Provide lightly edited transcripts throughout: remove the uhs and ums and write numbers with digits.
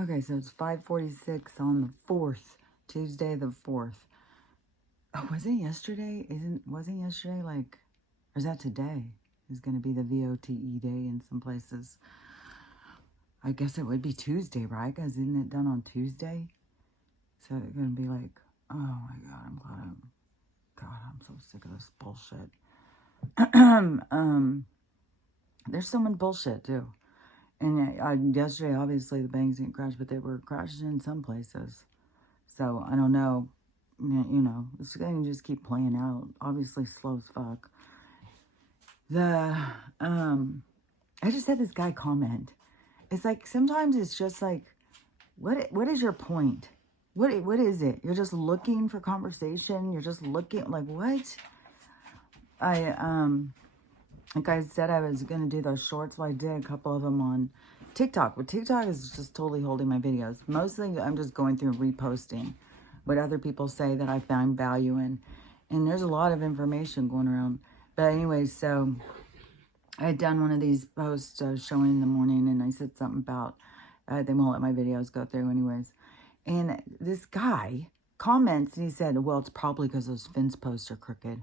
Okay, so it's 5:46 on the 4th, Tuesday the 4th. Oh, was it yesterday? Wasn't yesterday like, or is that today? Is going to be the VOTE day in some places. I guess it would be Tuesday, right? Because isn't it done on Tuesday? So it's going to be like, oh my God, I'm so sick of this bullshit. There's so much bullshit too. And yesterday, obviously, the banks didn't crash, but they were crashing in some places. So, I don't know. You know, it's going to just keep playing out. Obviously, slow as fuck. I just had this guy comment. It's like, sometimes it's just like, what is your point? What is it? You're just looking for conversation? You're just looking, like, what? Like I said, I was going to do those shorts. Well, I did a couple of them on TikTok. But TikTok is just totally holding my videos. Mostly, I'm just going through and reposting what other people say that I found value in. And there's a lot of information going around. But anyway, so I had done one of these posts showing in the morning. And I said something about they won't let my videos go through anyways. And this guy comments and he said, well, it's probably because those fence posts are crooked.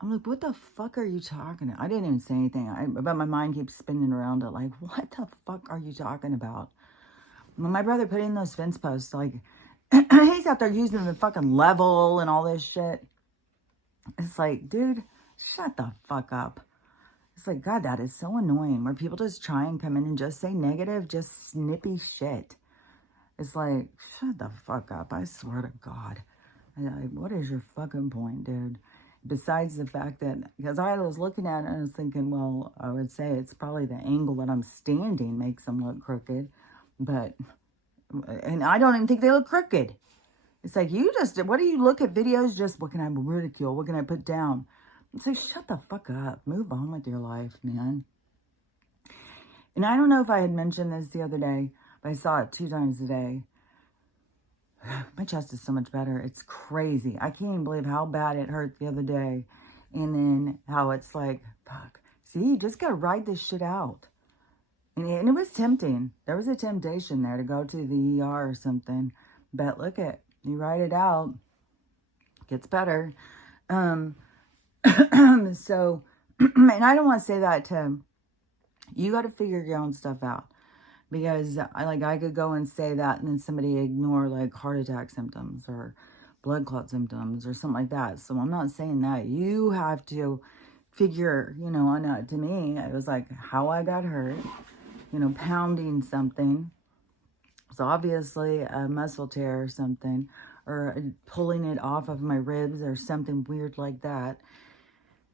I'm like, what the fuck are you talking about? I didn't even say anything. But my mind keeps spinning around it. Like, what the fuck are you talking about? When my brother put in those fence posts, like, he's out there using the fucking level and all this shit. It's like, dude, shut the fuck up. It's like, God, that is so annoying. Where people just try and come in and just say negative, just snippy shit. It's like, shut the fuck up. I swear to God. What is your fucking point, dude? Besides the fact that, because I was looking at it and I was thinking, well, I would say it's probably the angle that I'm standing makes them look crooked. But, and I don't even think they look crooked. It's like, what do you look at videos just, what can I ridicule? What can I put down? It's like, shut the fuck up. Move on with your life, man. And I don't know if I had mentioned this the other day, but I saw it 2 times a day. My chest is so much better. It's crazy. I can't even believe how bad it hurt the other day. And then how it's like, fuck. See, you just got to ride this shit out. And it was tempting. There was a temptation there to go to the ER or something. But look at, you ride it out. It gets better. So, and I don't want to say that to, you got to figure your own stuff out. Because I could go and say that and then somebody ignore like heart attack symptoms or blood clot symptoms or something like that. So I'm not saying that. You have to figure, you know, to me, it was like how I got hurt, you know, pounding something. So obviously a muscle tear or something, or pulling it off of my ribs or something weird like that.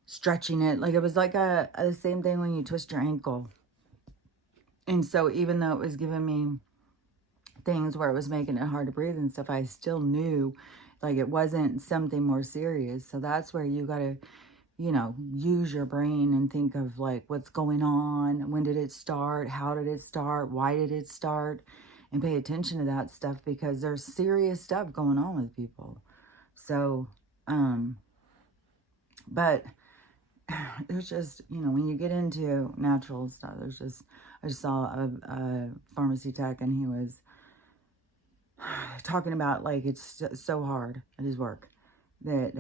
Stretching it. Like it was like the same thing when you twist your ankle. And so even though it was giving me things where it was making it hard to breathe and stuff, I still knew like it wasn't something more serious. So that's where you got to, you know, use your brain and think of like what's going on, when did it start, how did it start, why did it start, and pay attention to that stuff because there's serious stuff going on with people. So, but there's just, you know, when you get into natural stuff, there's just, I just saw a pharmacy tech and he was talking about like it's so hard at his work that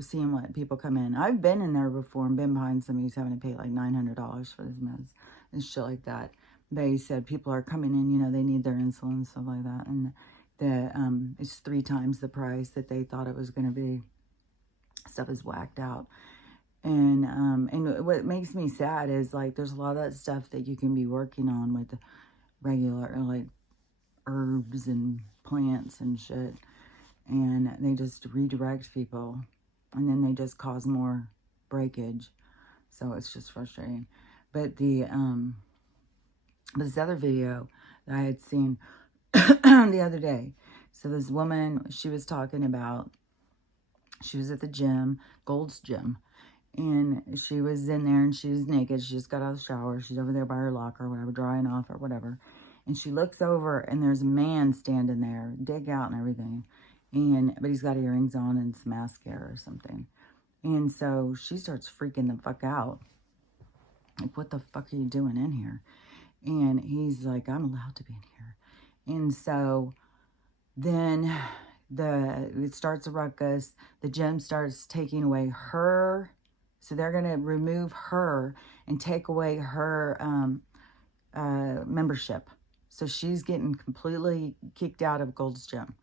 seeing what people come in. I've been in there before and been behind somebody who's having to pay like $900 for his meds and shit like that. But he said people are coming in, you know, they need their insulin and stuff like that, and it's 3 times the price that they thought it was going to be. Stuff is whacked out. And what makes me sad is like there's a lot of that stuff that you can be working on with regular like herbs and plants and shit, and they just redirect people and then they just cause more breakage. So it's just frustrating. But this other video that I had seen the other day, so this woman, she was talking about, she was at the gym, Gold's Gym, and she was in there and she was naked. She just got out of the shower. She's over there by her locker or whatever, drying off or whatever. And she looks over and there's a man standing there, dig out and everything. But he's got earrings on and some mascara or something. And so she starts freaking the fuck out. Like, what the fuck are you doing in here? And he's like, I'm allowed to be in here. And so then it starts a ruckus. The gym starts taking away her. So they're going to remove her and take away her membership. So she's getting completely kicked out of Gold's Gym.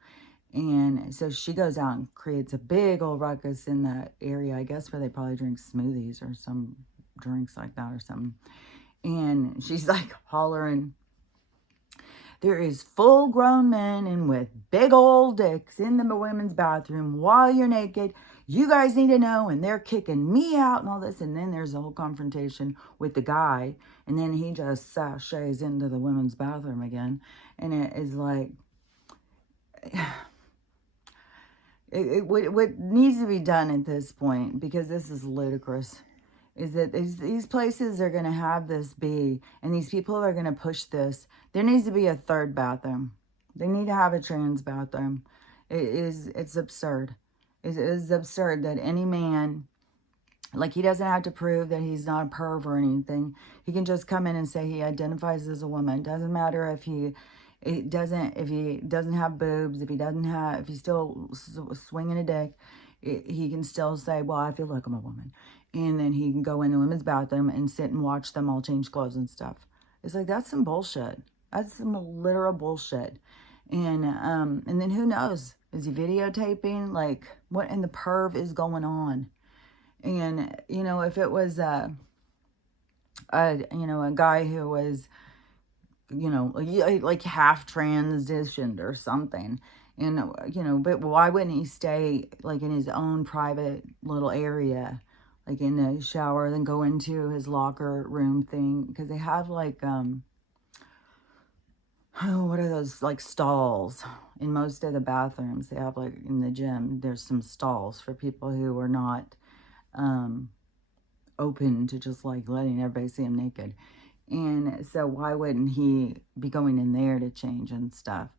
And so she goes out and creates a big old ruckus in that area, I guess, where they probably drink smoothies or some drinks like that or something. And she's like hollering, there is full-grown men and with big old dicks in the women's bathroom while you're naked. You guys need to know. And they're kicking me out and all this. And then there's a whole confrontation with the guy. And then he just sashays into the women's bathroom again. And it is like, what needs to be done at this point, because this is ludicrous, is that these places are going to have this be, and these people are going to push this. There needs to be a third bathroom. They need to have a trans bathroom. It's absurd. It is absurd that any man, like, he doesn't have to prove that he's not a perv or anything. He can just come in and say he identifies as a woman. Doesn't matter if he doesn't have boobs, if he's still swinging a dick, he can still say, well, I feel like I'm a woman. And then he can go in the women's bathroom and sit and watch them all change clothes and stuff. It's like, that's some bullshit. That's some literal bullshit. And then who knows? Is he videotaping? Like, what in the perv is going on? And, you know, if it was a guy who was, you know, like half transitioned or something, and, you know, but why wouldn't he stay, like, in his own private little area, like in the shower, then go into his locker room thing? Because they have, like, what are those, like, stalls in most of the bathrooms. They have, like, in the gym, there's some stalls for people who are not open to just, like, letting everybody see him naked. And so why wouldn't he be going in there to change and stuff?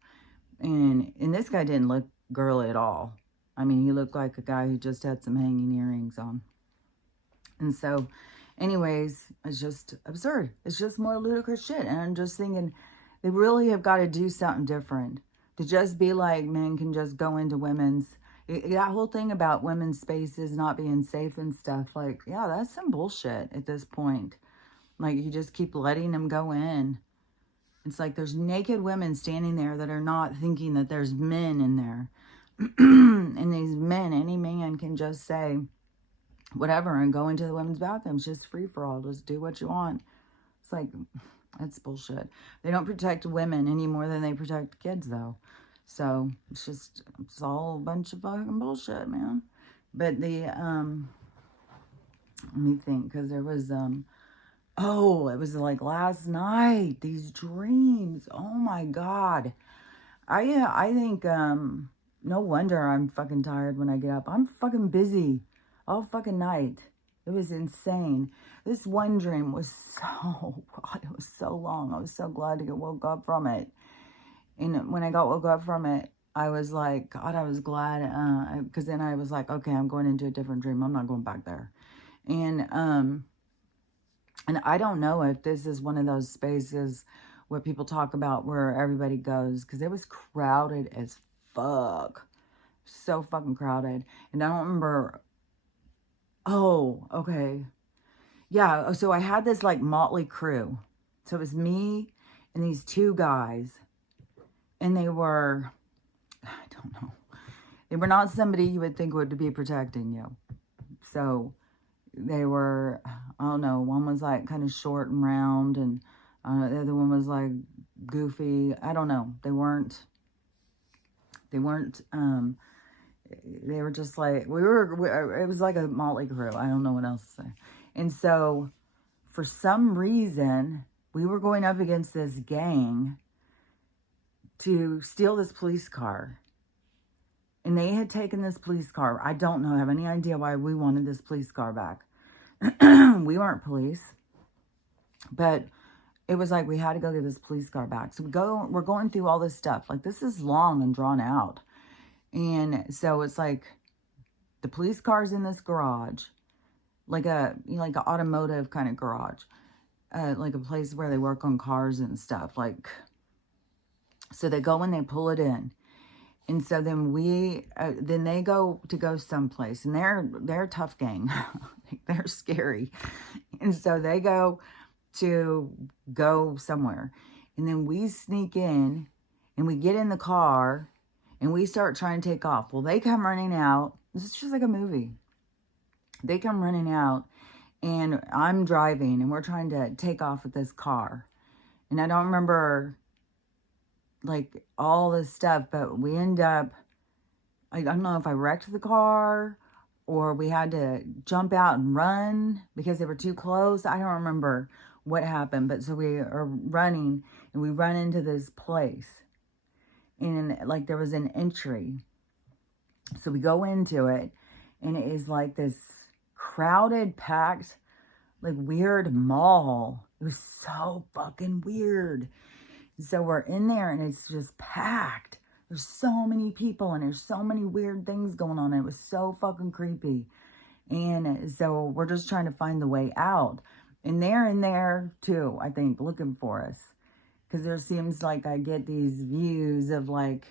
And this guy didn't look girly at all. I mean, he looked like a guy who just had some hanging earrings on. And so, anyways, it's just absurd. It's just more ludicrous shit. And I'm just thinking, they really have got to do something different. To just be like, men can just go into women's, that whole thing about women's spaces not being safe and stuff, like, yeah, that's some bullshit at this point. Like, you just keep letting them go in. It's like there's naked women standing there that are not thinking that there's men in there. And these men, any man can just say whatever and go into the women's bathroom. It's just free for all. Just do what you want. It's like, that's bullshit. They don't protect women any more than they protect kids, though. So it's all a bunch of fucking bullshit, man. But let me think, because there was, oh, it was like last night, these dreams. Oh my God. I think, no wonder I'm fucking tired when I get up. I'm fucking busy all fucking night. It was insane. This one dream was God, it was so long. I was so glad to get woke up from it. And when I got woke up from it, I was like, God, I was glad. Because then I was like, okay, I'm going into a different dream. I'm not going back there. And I don't know if this is one of those spaces where people talk about where everybody goes. Because it was crowded as fuck. So fucking crowded. And I don't remember. Oh, okay. Yeah, so I had this, like, motley crew. So it was me and these two guys. And they were, I don't know. They were not somebody you would think would be protecting you. So they were, I don't know. One was, like, kind of short and round. And the other one was, like, goofy. I don't know. They weren't, they were just like, it was like a motley crew. I don't know what else to say. And so, for some reason, we were going up against this gang to steal this police car. And they had taken this police car. I don't know, I have any idea why we wanted this police car back. We weren't police. But it was like we had to go get this police car back. So we're going through all this stuff. Like, this is long and drawn out. And so it's like the police car's in this garage, like a, you know, like an automotive kind of garage, like a place where they work on cars and stuff. Like, So they go and they pull it in. And so then then they go someplace, and they're a tough gang. They're scary. And so they go somewhere. And then we sneak in and we get in the car and we start trying to take off. Well, they come running out. This is just like a movie. They come running out and I'm driving and we're trying to take off with this car. And I don't remember like all this stuff, but we end up, I don't know if I wrecked the car or we had to jump out and run because they were too close. I don't remember what happened, but so we are running and we run into this place and like there was an entry. So we go into it and it is like this crowded, packed, like weird mall. It was so fucking weird. So we're in there and it's just packed. There's so many people and there's so many weird things going on. And it was so fucking creepy. And so we're just trying to find the way out. And they're in there too, I think, looking for us. Because there seems like I get these views of like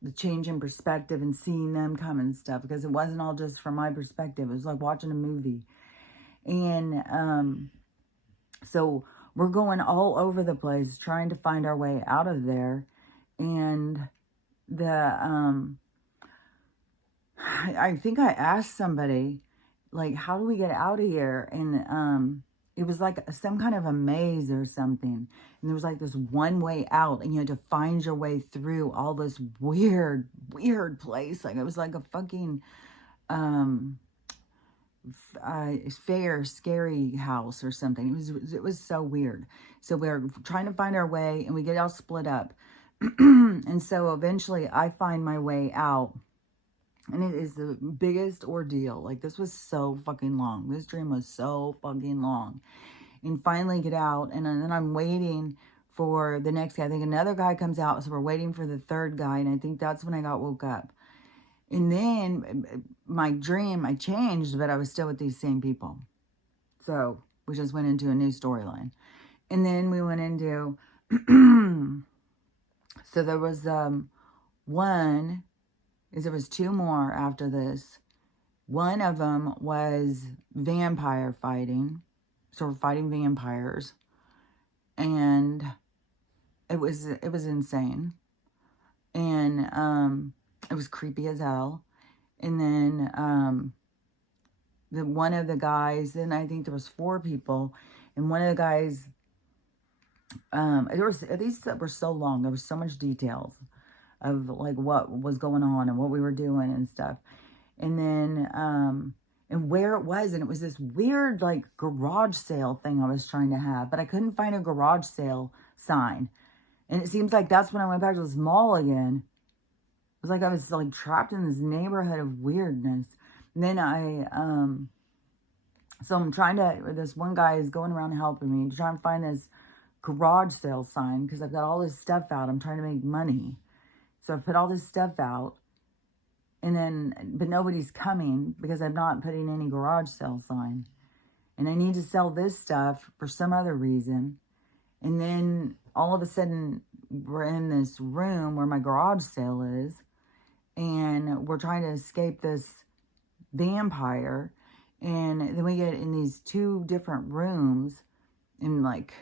the change in perspective and seeing them come and stuff. Because it wasn't all just from my perspective. It was like watching a movie. And so we're going all over the place trying to find our way out of there. And I think I asked somebody, like, how do we get out of here? And it was like some kind of a maze or something. And there was like this one way out and you had to find your way through all this weird place. Like it was like a fucking fair, scary house or something. It was so weird. So we're trying to find our way and we get all split up. And so eventually I find my way out. And it is the biggest ordeal. Like this was so fucking long. This dream was so fucking long. And finally get out. And then I'm waiting for the next guy. I think another guy comes out. So we're waiting for the third guy. And I think that's when I got woke up. And then my dream, I changed, but I was still with these same people. So we just went into a new storyline. And then we went into, so there was there was two more after this. One of them was vampire fighting. So we're fighting vampires. And it was insane. And it was creepy as hell. And then one of the guys, and I think there was 4 people, and one of the guys, these were so long. There was so much details of like what was going on and what we were doing and stuff. And then and where it was, and it was this weird like garage sale thing I was trying to have, but I couldn't find a garage sale sign. And it seems like that's when I went back to this mall again. It was like I was like trapped in this neighborhood of weirdness. And then so I'm trying to, this one guy is going around helping me to try and find this garage sale sign because I've got all this stuff out. I'm trying to make money. So I put all this stuff out and then, but nobody's coming because I'm not putting any garage sale sign. And I need to sell this stuff for some other reason. And then all of a sudden we're in this room where my garage sale is. And we're trying to escape this vampire. And then we get in these 2 different rooms. And like,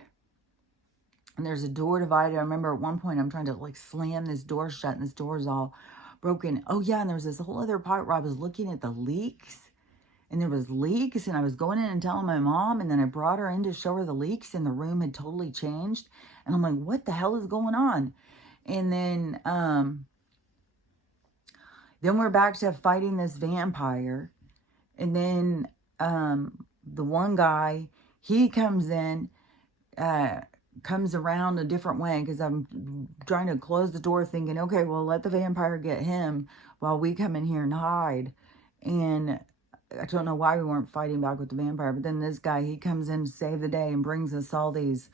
and there's a door divided. I remember at one point I'm trying to like slam this door shut. And this door is all broken. Oh yeah, and there was this whole other part where I was looking at the leaks. And there was leaks. And I was going in and telling my mom. And then I brought her in to show her the leaks. And the room had totally changed. And I'm like, what the hell is going on? And then we're back to fighting this vampire. And then the one guy, he comes in, comes around a different way because I'm trying to close the door thinking, okay, well, let the vampire get him while we come in here and hide. And I don't know why we weren't fighting back with the vampire. But then this guy, he comes in to save the day and brings us all these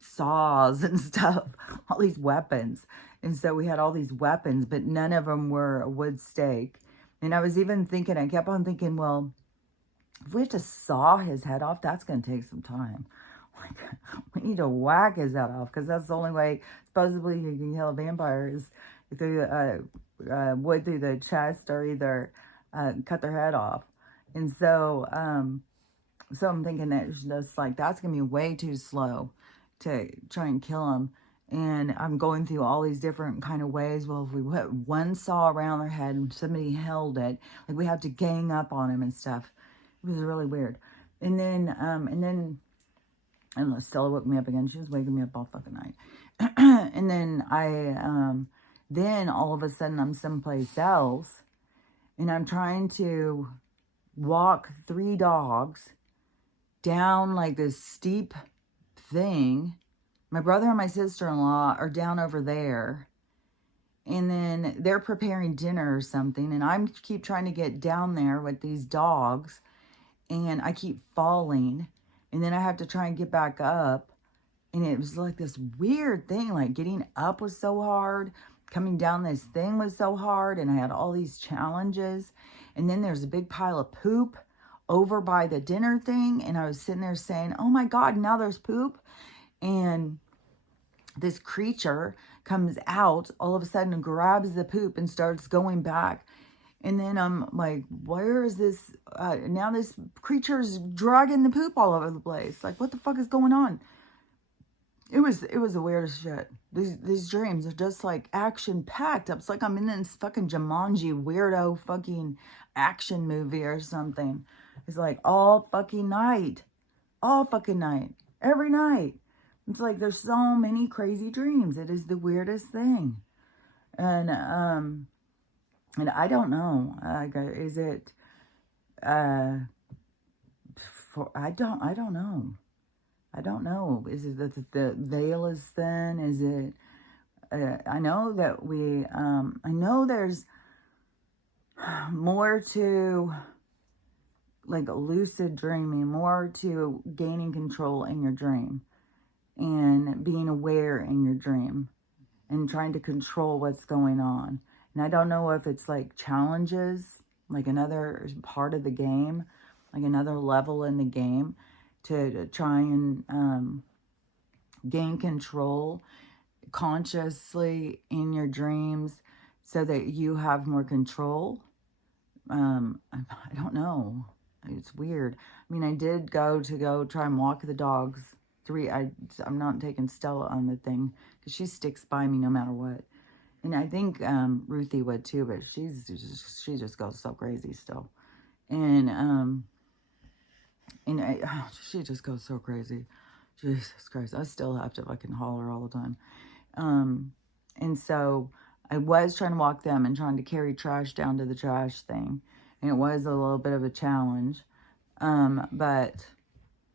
saws and stuff, all these weapons. And so we had all these weapons, but none of them were a wood stake. And I was even thinking, I kept on thinking, well, if we have to saw his head off, that's going to take some time. Like, we need to whack his head off, because that's the only way, supposedly, you can kill a vampire is through wood through the chest, or either cut their head off. And so, so I'm thinking that it's just like, that's going to be way too slow to try and kill him. And I'm going through all these different kind of ways. Well, if we put one saw around their head and somebody held it, like we have to gang up on him and stuff. It was really weird. And then and Stella woke me up again. She was waking me up all fucking night. And then then all of a sudden I'm someplace else, and I'm trying to walk 3 dogs down like this steep thing. My brother and my sister-in-law are down over there, and then they're preparing dinner or something, and I keep trying to get down there with these dogs, and I keep falling, and then I have to try and get back up. And it was like this weird thing, like getting up was so hard, coming down this thing was so hard, and I had all these challenges. And then there's a big pile of poop over by the dinner thing, and I was sitting there saying, oh my God, now there's poop. And this creature comes out all of a sudden and grabs the poop and starts going back. And then I'm like, where is this? Now this creature's dragging the poop all over the place. Like, what the fuck is going on? It was the weirdest shit. These dreams are just like action packed. It's like I'm in this fucking Jumanji weirdo fucking action movie or something. It's like all fucking night, every night. It's like there's so many crazy dreams. It is the weirdest thing. And I don't know. Is it? I don't know. I don't know. Is it that the veil is thin? Is it? I know that I know there's more to like lucid dreaming, more to gaining control in your dream and being aware in your dream and trying to control what's going on. And I don't know if it's like challenges, like another part of the game, like another level in the game to try and gain control consciously in your dreams so that you have more control. I don't know. It's weird. I mean, I did go try and walk the dogs. I'm not taking Stella on the thing because she sticks by me no matter what. And I think Ruthie would too, but she just goes so crazy still. And she just goes so crazy. Jesus Christ, I still have to fucking holler all the time. And so I was trying to walk them and trying to carry trash down to the trash thing. And it was a little bit of a challenge. But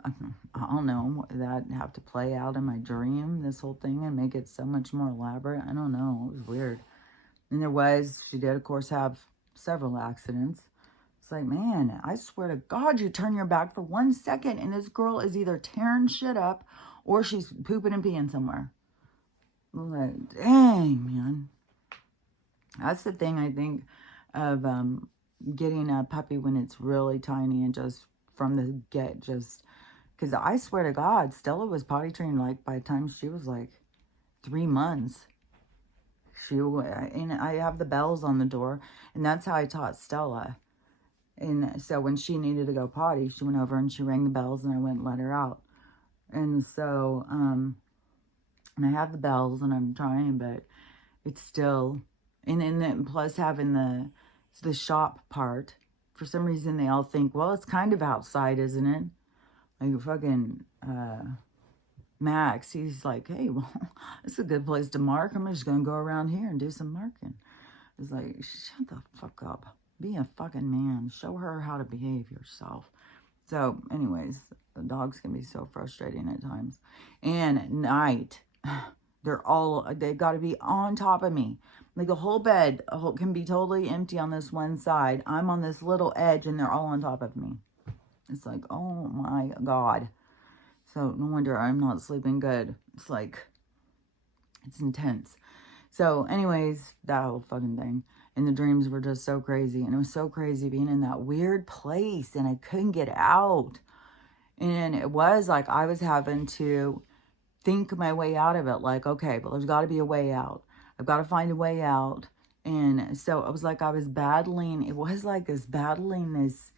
I don't know, that have to play out in my dream, this whole thing, and make it so much more elaborate. I don't know. It was weird. And she did, of course, have several accidents. It's like, man, I swear to God, you turn your back for 1 second and this girl is either tearing shit up or she's pooping and peeing somewhere. I'm like, dang, man. That's the thing, I think, of getting a puppy when it's really tiny and just from the get, just... Because I swear to God, Stella was potty trained like by the time she was like 3 months. And I have the bells on the door, and that's how I taught Stella. And so when she needed to go potty, she went over and she rang the bells, and I went and let her out. And so, and I have the bells, and I'm trying, but it's still, and then plus having the shop part. For some reason, they all think, well, it's kind of outside, isn't it? Like fucking Max, he's like, hey, well, it's a good place to mark. I'm just going to go around here and do some marking. It's like, shut the fuck up. Be a fucking man. Show her how to behave yourself. So, anyways, the dogs can be so frustrating at times. And at night, they got to be on top of me. Like the whole bed can be totally empty on this one side. I'm on this little edge and they're all on top of me. It's like, oh my God. So no wonder I'm not sleeping good. It's like, it's intense. So anyways, that whole fucking thing. And the dreams were just so crazy. And it was so crazy being in that weird place. And I couldn't get out. And it was like I was having to think my way out of it. Like, okay, but there's got to be a way out. I've got to find a way out. And so it was like I was battling. It was like this battling this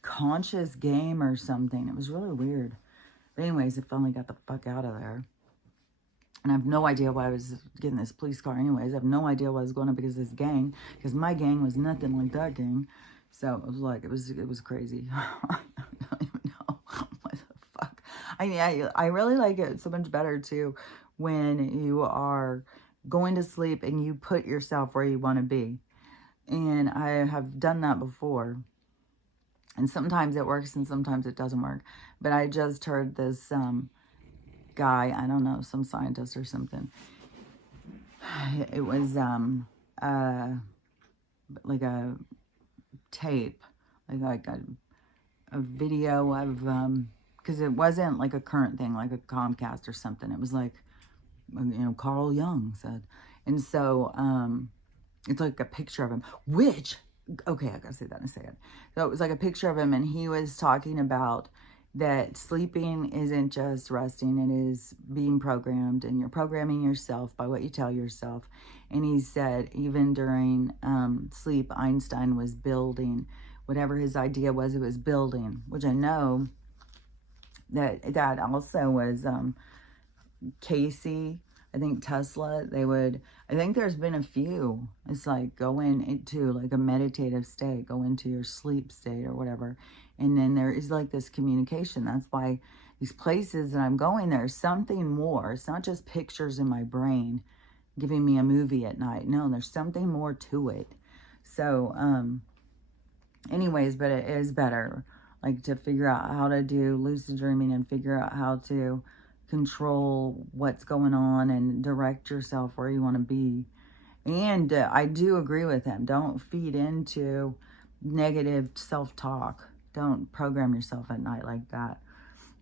conscious game or something. It was really weird. But anyways, I finally got the fuck out of there. And I have no idea why I was getting this police car anyways. I have no idea what was going on because of this gang. Because my gang was nothing like that gang. So it was like, it was crazy. I don't even know. What the fuck? I really like it so much better too when you are going to sleep and you put yourself where you want to be. And I have done that before. And sometimes it works and sometimes it doesn't work. But I just heard this guy, I don't know, some scientist or something. It was like a tape, like a video of, because it wasn't like a current thing, like a Comcast or something. It was like, you know, Carl Jung said. And so it's like a picture of him, which, okay, I gotta say that in a second. So it was like a picture of him, and he was talking about that sleeping isn't just resting, it is being programmed, and you're programming yourself by what you tell yourself. And he said even during sleep, Einstein was building whatever his idea was, it was building, which I know that also was Casey, I think Tesla, I think there's been a few. It's like go into like a meditative state, go into your sleep state or whatever. And then there is like this communication. That's why these places that I'm going, there's something more. It's not just pictures in my brain giving me a movie at night. No, there's something more to it. So, anyways, but it is better like to figure out how to do lucid dreaming and figure out how to control what's going on and direct yourself where you want to be. And I do agree with him. Don't feed into negative self-talk. Don't program yourself at night like that.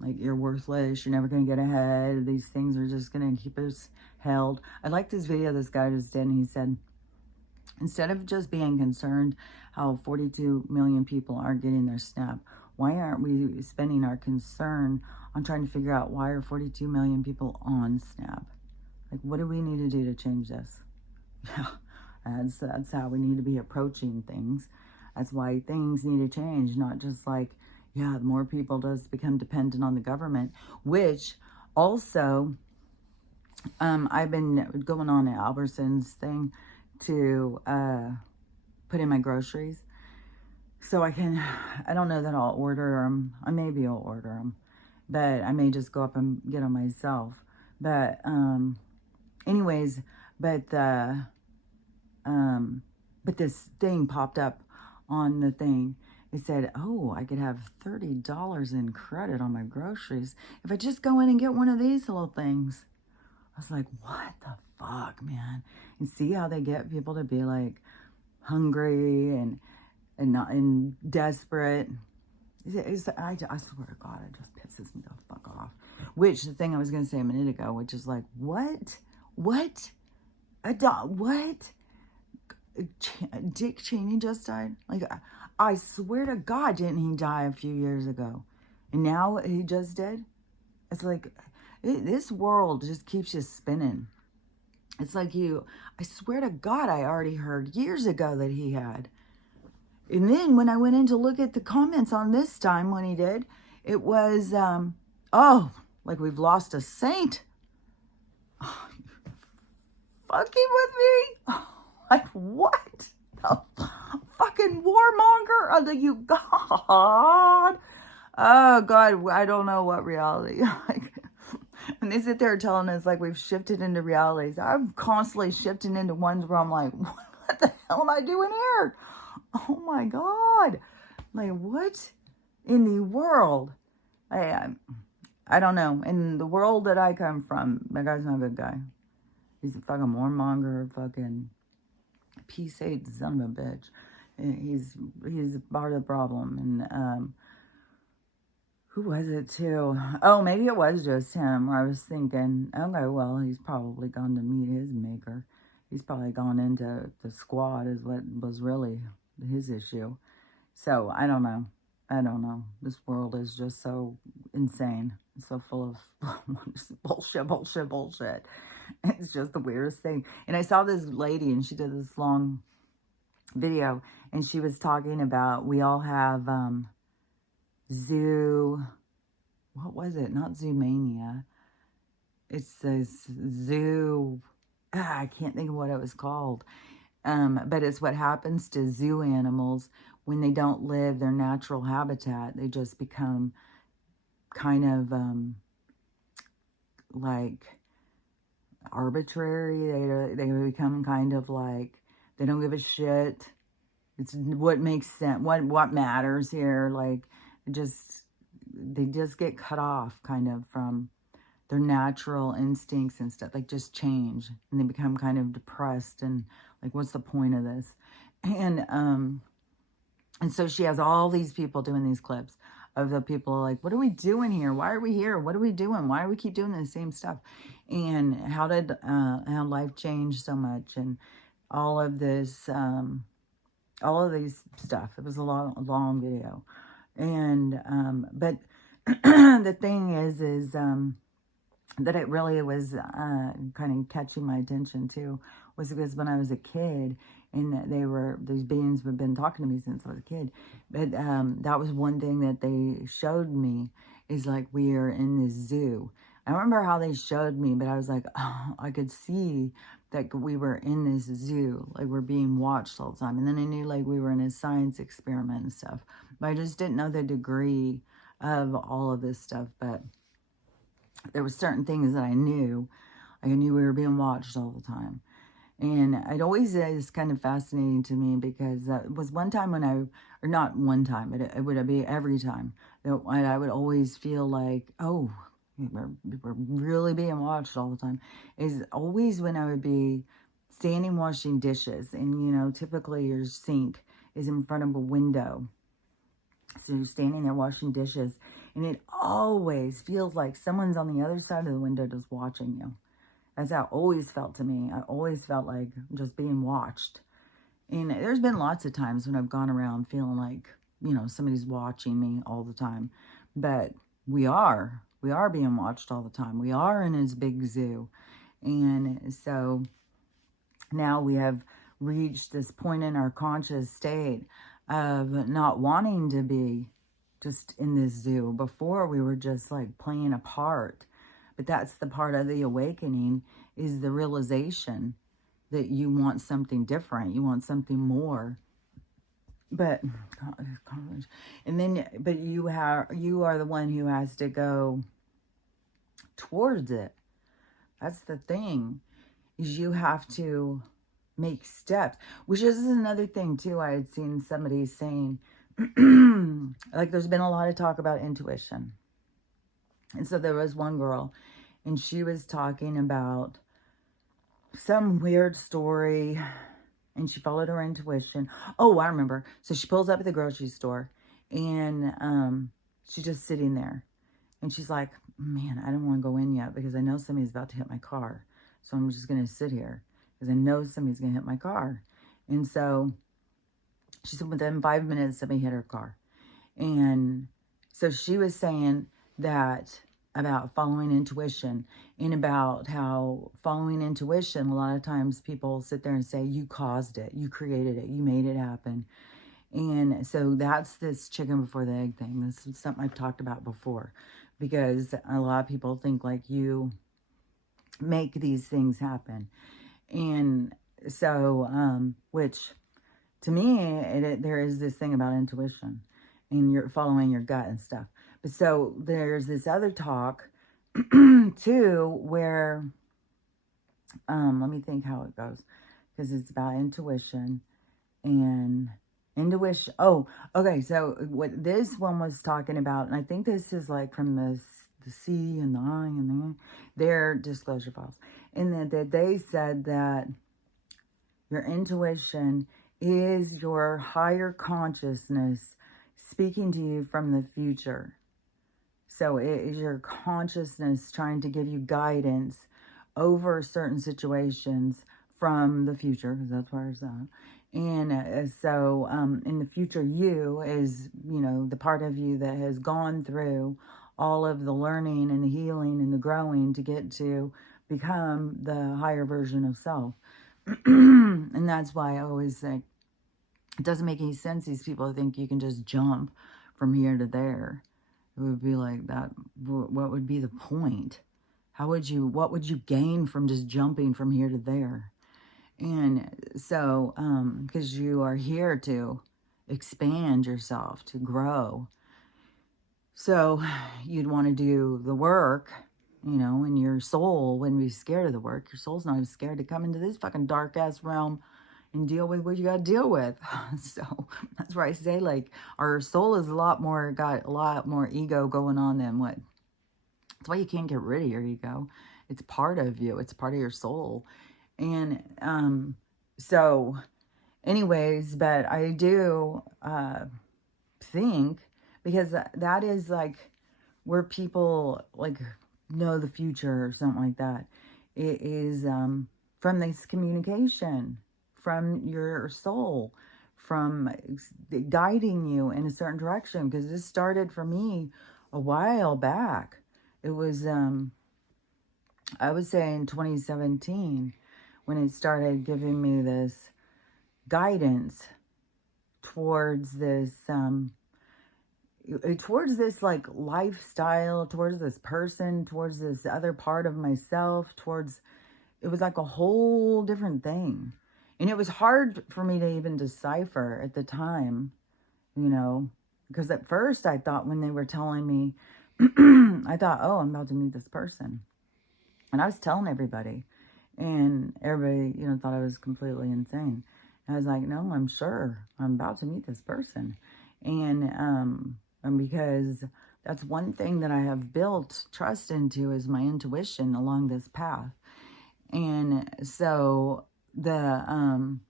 Like you're worthless. You're never going to get ahead. These things are just going to keep us held. I like this video this guy just did, and he said, instead of just being concerned how 42 million people aren't getting their SNAP, why aren't we spending our concern on trying to figure out why are 42 million people on SNAP? Like, what do we need to do to change this? Yeah, that's how we need to be approaching things. That's why things need to change, not just like, yeah, the more people just become dependent on the government, which also, I've been going on at Albertsons thing to put in my groceries. So I don't know that I'll order them. Maybe I'll order them. But I may just go up and get them myself. But, anyways, but this thing popped up on the thing. It said, oh, I could have $30 in credit on my groceries if I just go in and get one of these little things. I was like, what the fuck, man? And see how they get people to be like hungry and desperate. I swear to God, it just pisses me the fuck off. Which, the thing I was going to say a minute ago, which is like, what? What? What? Dick Cheney just died? Like, I swear to God, didn't he die a few years ago? And now he just did? It's like, this world just keeps you spinning. It's like I swear to God, I already heard years ago that he had. And then when I went in to look at the comments on this time when he did, it was, oh, like we've lost a saint. Oh, fucking with me? Oh, like what? The fucking warmonger? Oh, you God. Oh, God, I don't know what reality. Like, when they sit there telling us like we've shifted into realities, I'm constantly shifting into ones where I'm like, what the hell am I doing here? Oh my God. Like, what in the world? I don't know. In the world that I come from, that guy's not a good guy. He's a fucking warmonger, fucking peace-hate son of a bitch. He's part of the problem. And, who was it too? Oh, maybe it was just him. Where I was thinking, okay, well, he's probably gone to meet his maker. He's probably gone into the squad is what was really his issue. So, I don't know. I don't know. This world is just so insane. It's so full of bullshit. It's just the weirdest thing. And I saw this lady and she did this long video and she was talking about we all have zoo, what was it? Not Zoomania. It's this zoo, I can't think of what it was called. But it's what happens to zoo animals when they don't live their natural habitat. They just become kind of like arbitrary. They become kind of like they don't give a shit. It's what makes sense. What matters here? Like they just get cut off kind of from their natural instincts and stuff. Like just change and they become kind of depressed and like what's the point of this? And so she has all these people doing these clips of the people like, what are we doing here? Why are we here? What are we doing? Why do we keep doing the same stuff? And how did how life changed so much and all of this, all of these stuff. It was a long video. And but the thing is that it really was kind of catching my attention too was because when I was a kid and these beings have been talking to me since I was a kid, but that was one thing that they showed me is like we are in this zoo. I don't remember how they showed me, but I was like, oh, I could see that we were in this zoo, like we're being watched all the time. And then I knew like we were in a science experiment and stuff, but I just didn't know the degree of all of this stuff. But there were certain things that I knew. Like I knew we were being watched all the time. And it always is kind of fascinating to me because it was one time when or not one time, but it would be every time that I would always feel like, oh, we're really being watched all the time. Is always when I would be standing washing dishes and, you know, typically your sink is in front of a window. So you're standing there washing dishes and it always feels like someone's on the other side of the window just watching you. That's how it always felt to me. I always felt like just being watched. And there's been lots of times when I've gone around feeling like, you know, somebody's watching me all the time. But we are being watched all the time. We are in this big zoo. And so now we have reached this point in our conscious state of not wanting to be just in this zoo. Before we were just like playing a part. But that's the part of the awakening is the realization that you want something different. You want something more. But, and then, but you are the one who has to go towards it. That's the thing, is you have to make steps, which is another thing too. I had seen somebody saying, like there's been a lot of talk about intuition. And so there was one girl and she was talking about some weird story and she followed her intuition. Oh, I remember. So she pulls up at the grocery store and she's just sitting there. And she's like, man, I don't want to go in yet because I know somebody's about to hit my car. So I'm just going to sit here because I know somebody's going to hit my car. And so she said within 5 minutes, somebody hit her car. And so she was saying that about following intuition and about how following intuition, a lot of times people sit there and say, you caused it, you created it, you made it happen. And so that's this chicken before the egg thing. This is something I've talked about before because a lot of people think like you make these things happen. And so, which to me, there is this thing about intuition and you're following your gut and stuff. But so there's this other talk too where, let me think how it goes because it's about intuition and intuition. Oh, okay. So what this one was talking about, and I think this is like from the C and the I and their disclosure files, and that they said that your intuition is your higher consciousness speaking to you from the future. So it is your consciousness trying to give you guidance over certain situations from the future, because that's where it's at. And so in the future, you is, you know, the part of you that has gone through all of the learning and the healing and the growing to get to become the higher version of self. And that's why I always say it doesn't make any sense. These people think you can just jump from here to there. It would be like that. What would be the point? What would you gain from just jumping from here to there? And so, because you are here to expand yourself, to grow. So you'd want to do the work, you know, and your soul wouldn't be scared of the work. Your soul's not even scared to come into this fucking dark ass realm and deal with what you got to deal with. So that's why I say, like, our soul is got a lot more ego going on than what. That's why you can't get rid of your ego. It's part of you. It's part of your soul. And so anyways, but I do think, because that is like where people like know the future or something like that. It is from this communication, from your soul, from guiding you in a certain direction. Because this started for me a while back. It was, I would say in 2017, when it started giving me this guidance towards this, like lifestyle, towards this person, towards this other part of myself, it was like a whole different thing. And it was hard for me to even decipher at the time, you know, because at first I thought when they were telling me, I thought, oh, I'm about to meet this person. And I was telling everybody, and everybody, you know, thought I was completely insane. And I was like, no, I'm sure I'm about to meet this person. And because that's one thing that I have built trust into is my intuition along this path. And so them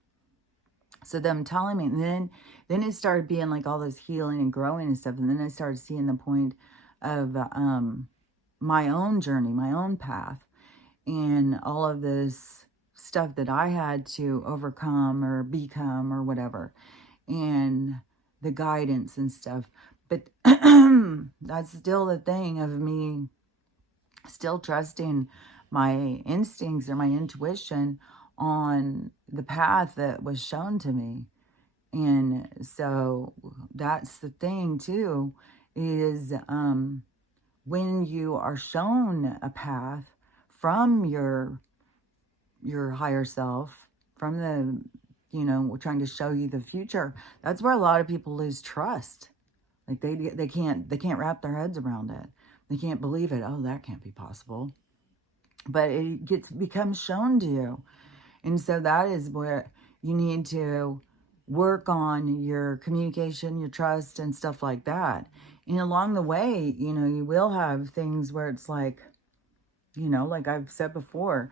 telling me, and then it started being like all this healing and growing and stuff. And then I started seeing the point of my own journey, my own path, and all of this stuff that I had to overcome or become or whatever, and the guidance and stuff. But that's still the thing of me still trusting my instincts or my intuition on the path that was shown to me. And so that's the thing too, is when you are shown a path from your higher self, from the, you know, trying to show you the future, that's where a lot of people lose trust. Like they can't wrap their heads around it. They can't believe it. Oh, that can't be possible. But it becomes shown to you. And so that is where you need to work on your communication, your trust, and stuff like that. And along the way, you know, you will have things where it's like, you know, like I've said before,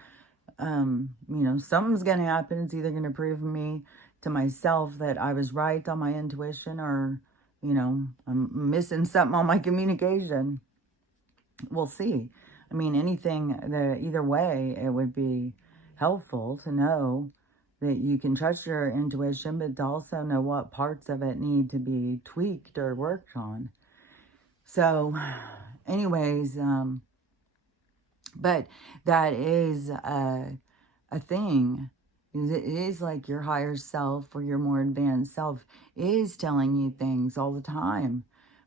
you know, something's going to happen. It's either going to prove me to myself that I was right on my intuition, or, you know, I'm missing something on my communication. We'll see. I mean, either way, it would be helpful to know that you can trust your intuition, but to also know what parts of it need to be tweaked or worked on. So anyways, but that is a thing. It is like your higher self or your more advanced self is telling you things all the time.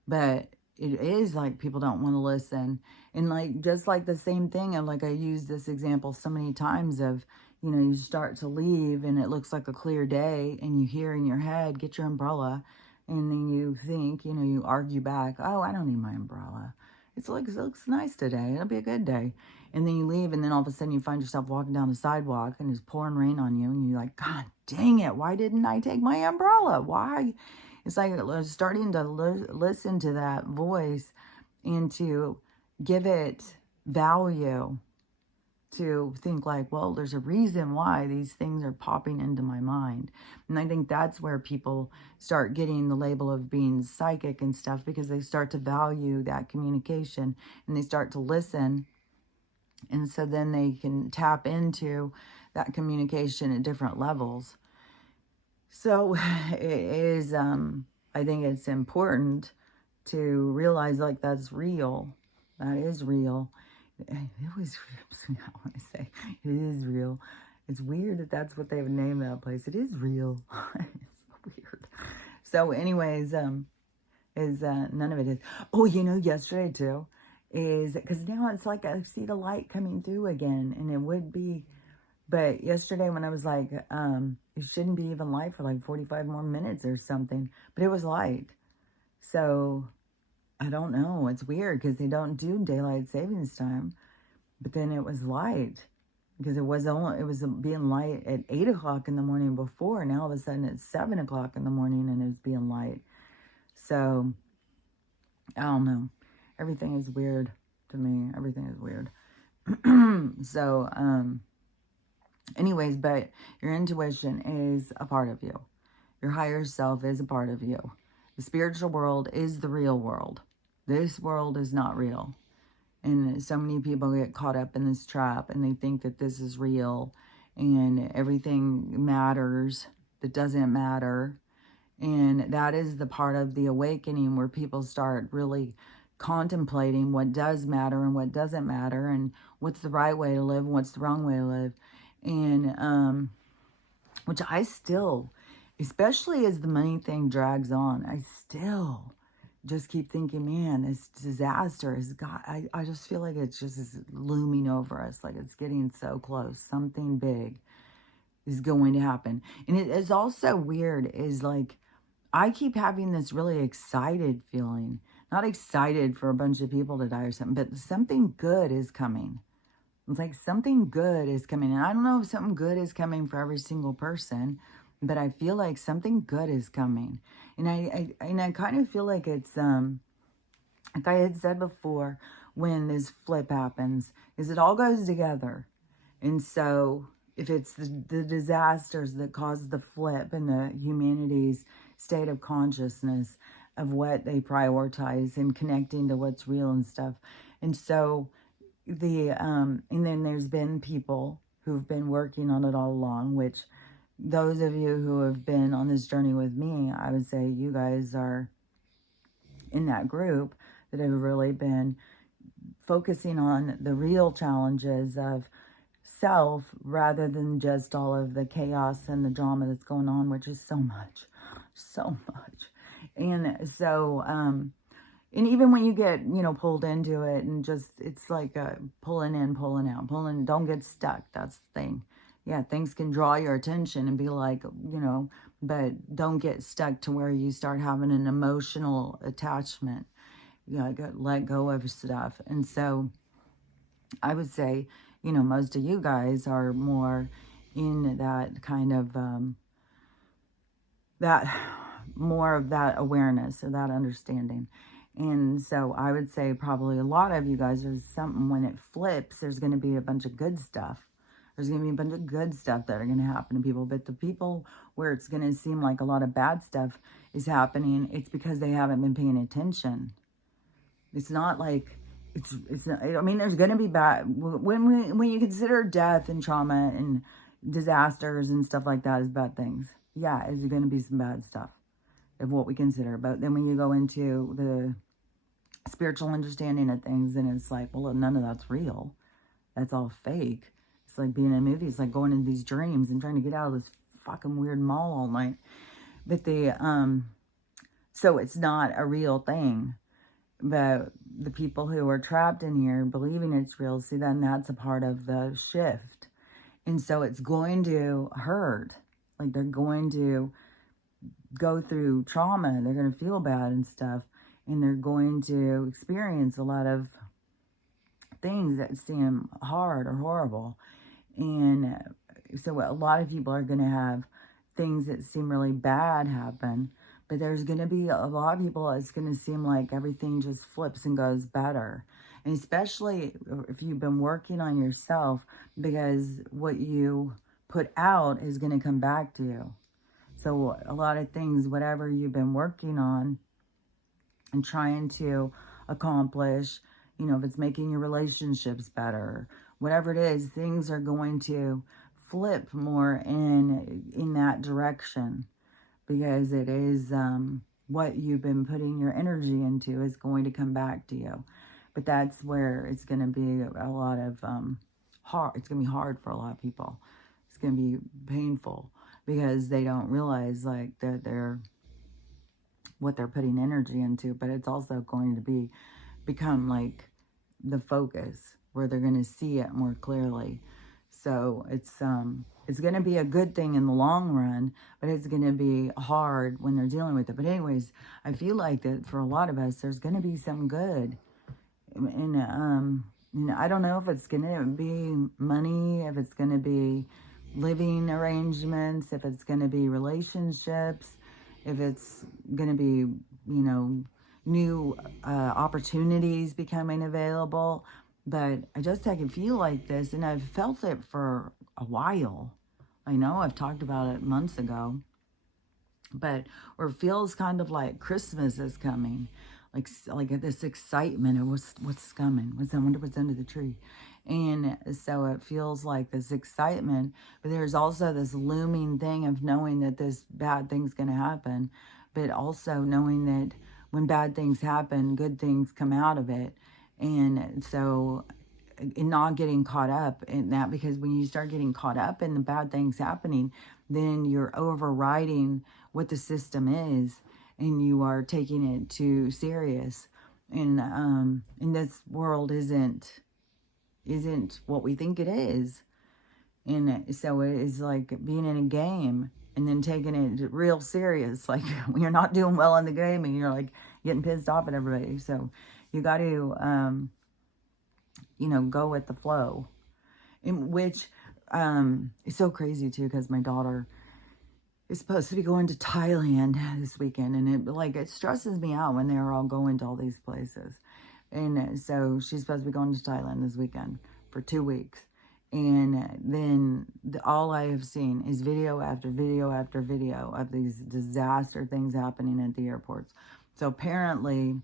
But it is like people don't want to listen. And like, just like the same thing, and like I use this example so many times of, you know, you start to leave and it looks like a clear day, and you hear in your head, get your umbrella. And then you think, you know, you argue back, oh, I don't need my umbrella. It looks nice today. It'll be a good day. And then you leave, and then all of a sudden you find yourself walking down the sidewalk and it's pouring rain on you. And you're like, God dang it. Why didn't I take my umbrella? Why? It's like starting to listen to that voice and to give it value, to think like, well, there's a reason why these things are popping into my mind. And I think that's where people start getting the label of being psychic and stuff, because they start to value that communication and they start to listen. And so then they can tap into that communication at different levels. So it is, I think it's important to realize like that's real. That is real. It was, I want to say, it is real. It's weird that that's what they've named that place. It is real. It's so weird. So anyways, none of it is. Oh, yesterday too, is because now it's like I see the light coming through again, and it would be, but yesterday when I was like, it shouldn't be even light for like 45 more minutes or something, but it was light. So I don't know. It's weird because they don't do daylight savings time, but then it was light because it was being light at 8 o'clock in the morning before. Now all of a sudden it's 7 o'clock in the morning and it's being light. So I don't know. Everything is weird to me. Everything is weird. So, anyways, but your intuition is a part of you. Your higher self is a part of you. The spiritual world is the real world. This world is not real. And so many people get caught up in this trap and they think that this is real and everything matters that doesn't matter. And that is the part of the awakening where people start really contemplating what does matter and what doesn't matter and what's the right way to live and what's the wrong way to live. And which I still, especially as the money thing drags on, I still just keep thinking, man, this disaster has got, I just feel like it's just is looming over us, like it's getting so close. Something big is going to happen. And it is also weird is like, I keep having this really excited feeling. Not excited for a bunch of people to die or something, but something good is coming. It's like something good is coming. And I don't know if something good is coming for every single person, but I feel like something good is coming. And I kind of feel like it's, like I had said before, when this flip happens, is it all goes together. And so if it's the disasters that cause the flip and the humanity's state of consciousness of what they prioritize and connecting to what's real and stuff. And so and then there's been people who've been working on it all along, which those of you who have been on this journey with me, I would say you guys are in that group that have really been focusing on the real challenges of self rather than just all of the chaos and the drama that's going on, which is so much. And so, and even when you get, pulled into it and just, it's like pulling in, pulling out, don't get stuck. That's the thing. Yeah, things can draw your attention and be like, but don't get stuck to where you start having an emotional attachment. Let go of stuff. And so I would say, most of you guys are more in that kind of, more of that awareness or that understanding. And so I would say probably a lot of you guys are something when it flips, there's going to be a bunch of good stuff. There's going to be a bunch of good stuff that are going to happen to people. But the people where it's going to seem like a lot of bad stuff is happening, it's because they haven't been paying attention. It's not like, it's not, I mean, there's going to be bad, when you consider death and trauma and disasters and stuff like that as bad things. Yeah, it's going to be some bad stuff of what we consider. But then when you go into the spiritual understanding of things, and it's like, well, none of that's real. That's all fake. It's like being in a movie. It's like going into these dreams and trying to get out of this fucking weird mall all night. But so it's not a real thing. But the people who are trapped in here believing it's real, see, then that's a part of the shift. And so it's going to hurt. Like they're going to go through trauma. They're going to feel bad and stuff. And they're going to experience a lot of things that seem hard or horrible. And so a lot of people are going to have things that seem really bad happen. But there's going to be a lot of people, it's going to seem like everything just flips and goes better. And especially if you've been working on yourself, because what you put out is going to come back to you. So a lot of things, whatever you've been working on and trying to accomplish, if it's making your relationships better, whatever it is, things are going to flip more in that direction, because it is what you've been putting your energy into is going to come back to you. But that's where it's going to be a lot of hard. It's going to be hard for a lot of people. It's going to be painful because they don't realize like that they're what they're putting energy into. But it's also going to become like the focus where they're going to see it more clearly. So it's going to be a good thing in the long run, but it's going to be hard when they're dealing with it. But anyways, I feel like that for a lot of us, there's going to be some good. And I don't know if it's going to be money, if it's going to be living arrangements, if it's going to be relationships, if it's going to be, new opportunities becoming available. But I can feel like this, and I've felt it for a while. I know I've talked about it months ago, but where it feels kind of like Christmas is coming, like this excitement of what's coming. I wonder what's under the tree, and so it feels like this excitement. But there's also this looming thing of knowing that this bad thing's going to happen, but also knowing that when bad things happen, good things come out of it. And so, in not getting caught up in that, because when you start getting caught up in the bad things happening, then you're overriding what the system is, and you are taking it too serious. And this world isn't what we think it is. And so it is like being in a game and then taking it real serious. Like when you're not doing well in the game and you're like getting pissed off at everybody. So you got to, go with the flow. In which is so crazy too, because my daughter is supposed to be going to Thailand this weekend, and it stresses me out when they're all going to all these places. And so she's supposed to be going to Thailand this weekend for 2 weeks. And then all I have seen is video after video after video of these disaster things happening at the airports. So apparently,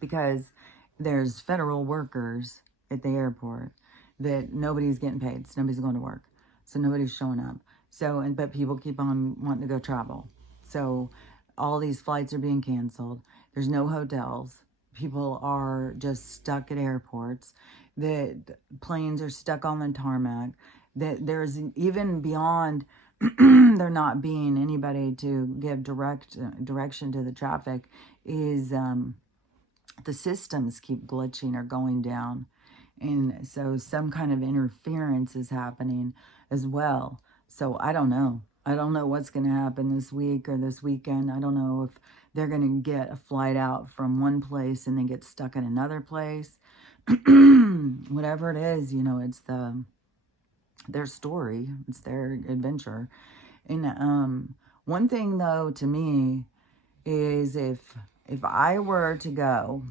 because there's federal workers at the airport, that nobody's getting paid. So nobody's going to work. So nobody's showing up. So, but people keep on wanting to go travel. So all these flights are being canceled. There's no hotels. People are just stuck at airports. The planes are stuck on the tarmac. That there's even beyond there not being anybody to give direction to the traffic, is the systems keep glitching or going down. And so some kind of interference is happening as well. So I don't know. I don't know what's going to happen this week or this weekend. I don't know if they're going to get a flight out from one place and then get stuck in another place. Whatever it is, it's their story. It's their adventure. And one thing, though, to me, is if I were to go,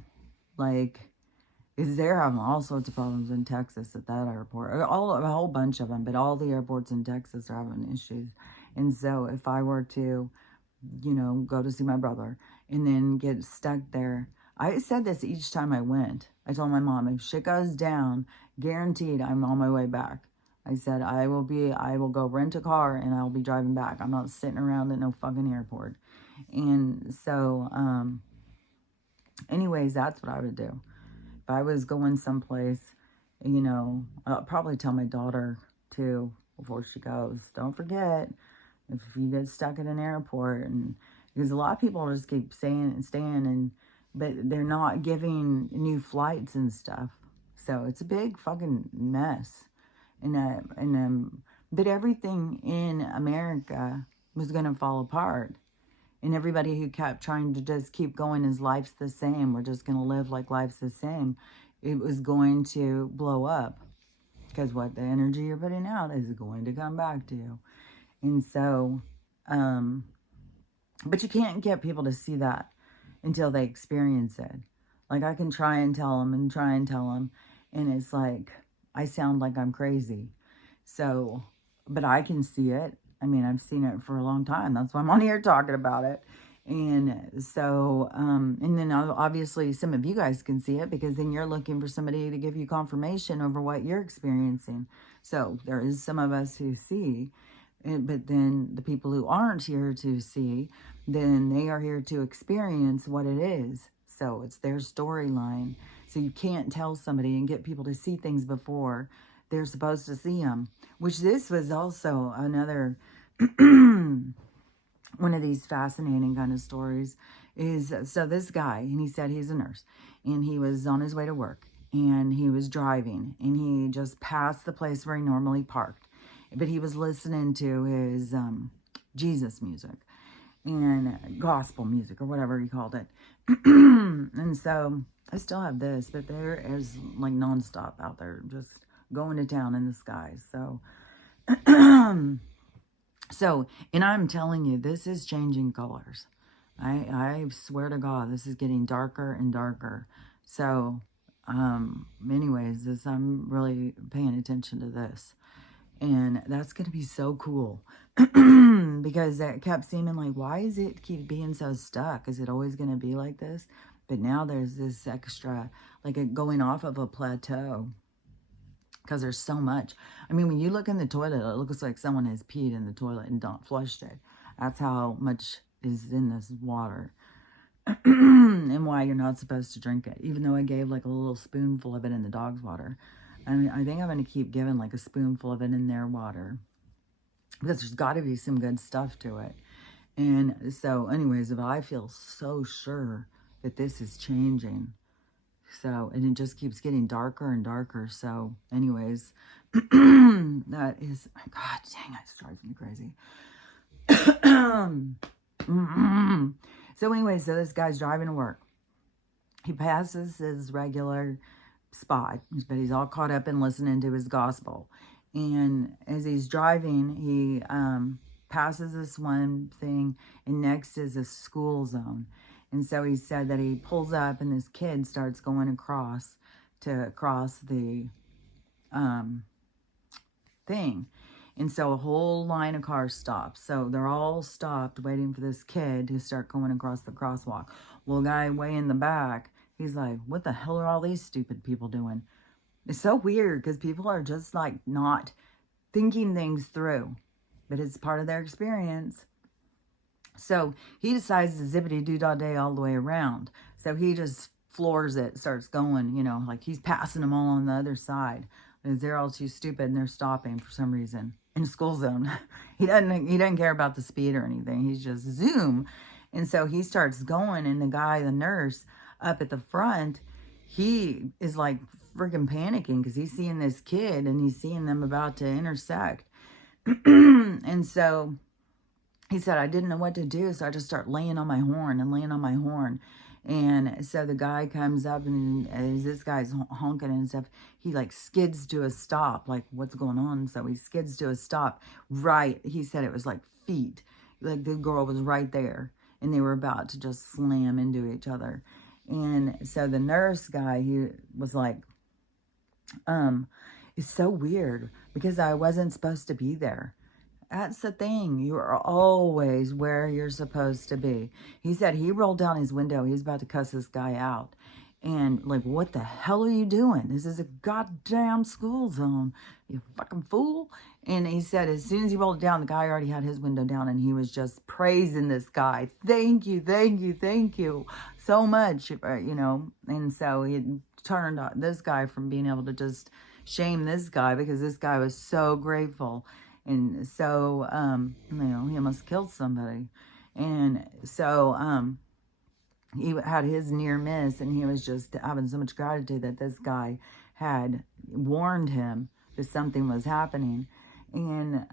is they're having all sorts of problems in Texas at that airport. A whole bunch of them, but all the airports in Texas are having issues. And so if I were to, go to see my brother and then get stuck there, I said this each time I went. I told my mom, if shit goes down, guaranteed I'm on my way back. I said, I will go rent a car and I'll be driving back. I'm not sitting around at no fucking airport. And so, anyways, that's what I would do. If I was going someplace, I'll probably tell my daughter too before she goes, don't forget, if you get stuck at an airport, and because a lot of people just keep staying, but they're not giving new flights and stuff. So it's a big fucking mess. But everything in America was going to fall apart. And everybody who kept trying to just keep going as life's the same, we're just going to live like life's the same, it was going to blow up. Because what the energy you're putting out is going to come back to you. And so, but you can't get people to see that until they experience it. Like I can try and tell them, and it's like, I sound like I'm crazy. So, but I can see it. I mean, I've seen it for a long time. That's why I'm on here talking about it. And so, and then obviously some of you guys can see it, because then you're looking for somebody to give you confirmation over what you're experiencing. So there is some of us who see, but then the people who aren't here to see, then they are here to experience what it is. So it's their storyline. So you can't tell somebody and get people to see things before they're supposed to see them. Which this was also another one of these fascinating kind of stories is, so this guy, and he said he's a nurse, and he was on his way to work, and he was driving, and he just passed the place where he normally parked, but he was listening to his Jesus music and gospel music or whatever he called it. And so I still have this, but there is like nonstop out there, just going to town in the skies. So so, and I'm telling you, this is changing colors. I swear to God, this is getting darker and darker. So, anyways, I'm really paying attention to this. And that's going to be so cool. Because it kept seeming like, why is it keep being so stuck? Is it always going to be like this? But now there's this extra, like it going off of a plateau. Because there's so much. I mean, when you look in the toilet, it looks like someone has peed in the toilet and not flushed it. That's how much is in this water. And why you're not supposed to drink it. Even though I gave like a little spoonful of it in the dog's water. I mean, I think I'm going to keep giving like a spoonful of it in their water. Because there's got to be some good stuff to it. And so, anyways, if I feel so sure that this is changing. So, and it just keeps getting darker and darker. So, anyways, that is, God dang, it's driving me crazy. So, anyways, so this guy's driving to work. He passes his regular spot, but he's all caught up in listening to his gospel. And as he's driving, he passes this one thing, and next is a school zone. And so he said that he pulls up and this kid starts going across to cross the thing. And so a whole line of cars stops. So they're all stopped waiting for this kid to start going across the crosswalk. Well, the guy way in the back, he's like, what the hell are all these stupid people doing? It's so weird because people are just like not thinking things through. But it's part of their experience. So he decides to zippity-doo-dah-day all the way around. So he just floors it, starts going, you know, like he's passing them all on the other side. Because they're all too stupid and they're stopping for some reason in a school zone. He doesn't care about the speed or anything. He's just zoom. And so he starts going, and the guy, the nurse, up at the front, he is like freaking panicking because he's seeing this kid and he's seeing them about to intersect. And so he said, I didn't know what to do, so I just start laying on my horn and laying on my horn. And so the guy comes up, and as this guy's honking and stuff, he like skids to a stop. Like, what's going on? So he skids to a stop. Right. He said it was like feet. Like the girl was right there, and they were about to just slam into each other. And so the nurse guy, he was like, it's so weird because I wasn't supposed to be there. That's the thing. You are always where you're supposed to be. He said he rolled down his window. He was about to cuss this guy out. And like, what the hell are you doing? This is a goddamn school zone. You fucking fool. And he said as soon as he rolled it down, the guy already had his window down, and he was just praising this guy. Thank you, thank you, thank you so much, you know. And so he turned this guy from being able to just shame this guy because this guy was so grateful. And so, you know, he almost killed somebody. And so, he had his near miss, and he was just having so much gratitude that this guy had warned him that something was happening. And,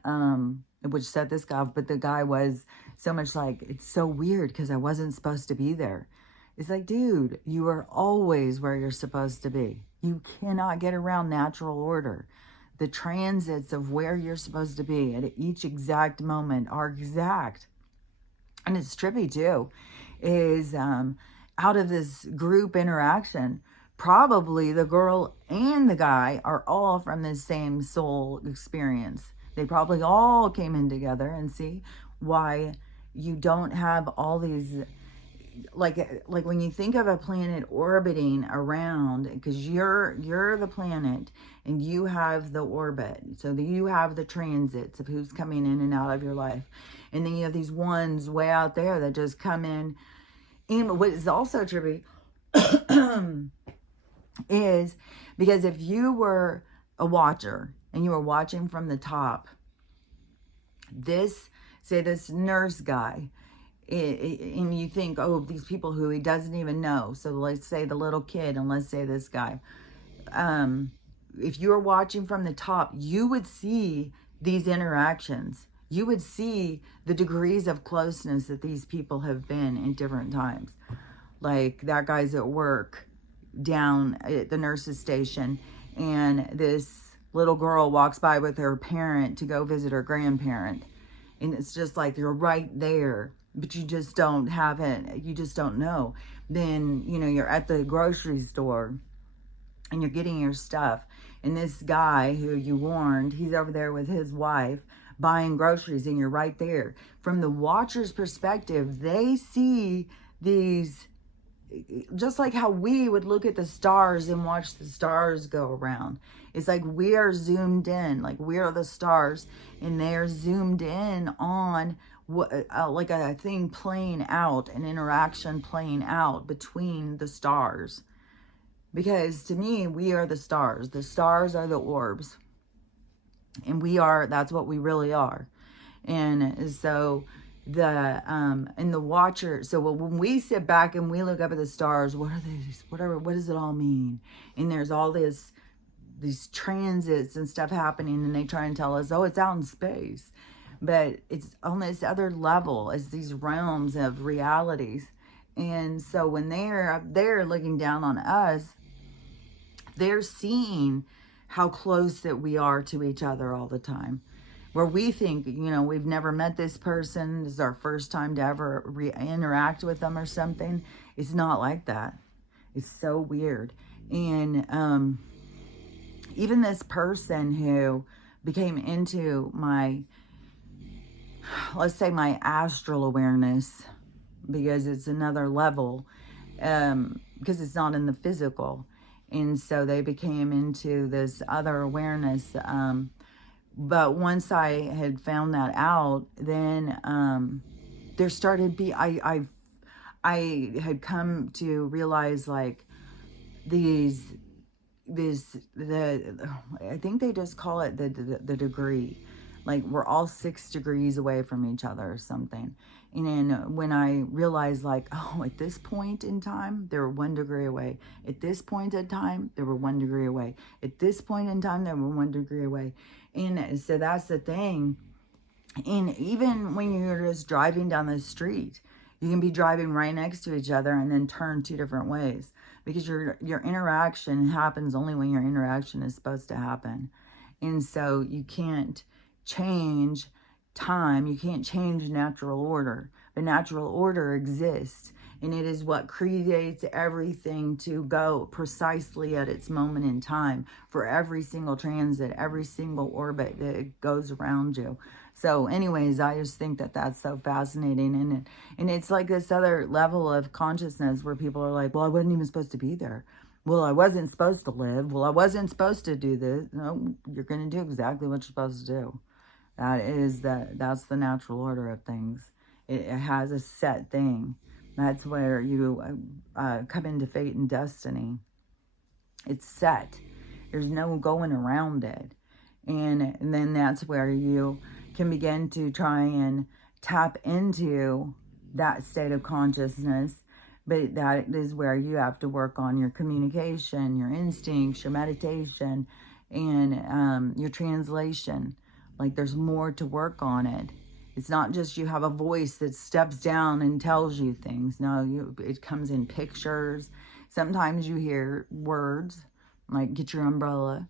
which set this guy off. But the guy was so much like, it's so weird because I wasn't supposed to be there. It's like, dude, you are always where you're supposed to be. You cannot get around natural order. The transits of where you're supposed to be at each exact moment are exact. And it's trippy too, is out of this group interaction, probably the girl and the guy are all from the same soul experience. They probably all came in together, and see why you don't have all these like when you think of a planet orbiting around, because you're the planet and you have the orbit, so that you have the transits of who's coming in and out of your life, and then you have these ones way out there that just come in. And what is also trippy is because if you were a watcher and you were watching from the top, this nurse guy, and you think, oh, these people who he doesn't even know. So let's say the little kid, and let's say this guy. If you were watching from the top, you would see these interactions. You would see the degrees of closeness that these people have been in different times. Like that guy's at work down at the nurse's station, and this little girl walks by with her parent to go visit her grandparent. And it's just like you're right there, but you just don't have it. You just don't know. Then, you know, you're at the grocery store and you're getting your stuff. And this guy who you warned, he's over there with his wife buying groceries, and you're right there. From the watcher's perspective, they see these, just like how we would look at the stars and watch the stars go around. It's like we are zoomed in, like we are the stars, and they're zoomed in on what, like a thing playing out, an interaction playing out between the stars. Because to me, we are the stars. The stars are the orbs. And we are, that's what we really are. And so and the watcher, so when we sit back and we look up at the stars, what are these, whatever, what does it all mean? And there's all these transits and stuff happening, and they try and tell us, oh, it's out in space. But it's on this other level, as these realms of realities. And so when they're up there looking down on us, they're seeing how close that we are to each other all the time. Where we think, you know, we've never met this person, this is our first time to ever interact with them or something. It's not like that. It's so weird. And even this person who became into my, let's say, my astral awareness, because it's another level, because it's not in the physical. And so they became into this other awareness. But once I had found that out, then there started be I had come to realize, like, I think they just call it the degree. Like, we're all 6 degrees away from each other or something. And then when I realized, like, oh, at this point in time, they were 1 degree away. At this point in time, they were 1 degree away. At this point in time, they were 1 degree away. And so that's the thing. And even when you're just driving down the street, you can be driving right next to each other and then turn 2 different ways. Because your interaction happens only when your interaction is supposed to happen. And so you can't change time. You can't change natural order. The natural order exists, and it is what creates everything to go precisely at its moment in time for every single transit, every single orbit that goes around you. So anyways, I just think that that's so fascinating. And it's like this other level of consciousness where people are like, well, I wasn't even supposed to be there. Well, I wasn't supposed to live. Well, I wasn't supposed to do this. No, you're going to do exactly what you're supposed to do. That's the natural order of things. It has a set thing. That's where you come into fate and destiny. It's set. There's no going around it. And then that's where you can begin to try and tap into that state of consciousness. But that is where you have to work on your communication, your instincts, your meditation, and your translation. Like, there's more to work on it. It's not just you have a voice that steps down and tells you things. No, it comes in pictures. Sometimes you hear words, like get your umbrella.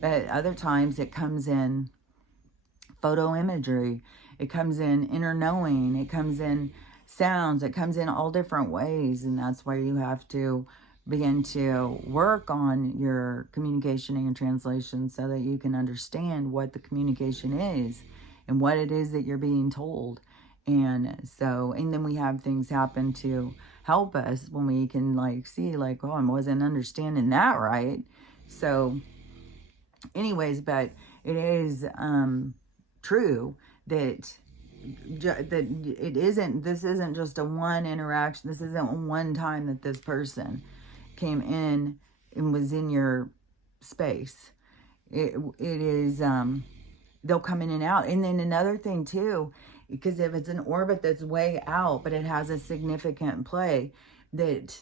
But other times it comes in photo imagery. It comes in inner knowing. It comes in sounds. It comes in all different ways. And that's why you have to begin to work on your communication and your translation so that you can understand what the communication is and what it is that you're being told. And so, and then we have things happen to help us when we can like see like, oh, I wasn't understanding that right. So anyways, but it is true that this isn't just a one interaction. This isn't one time that this person came in and was in your space. It is, they'll come in and out. And then another thing too, because if it's an orbit that's way out, but it has a significant play, that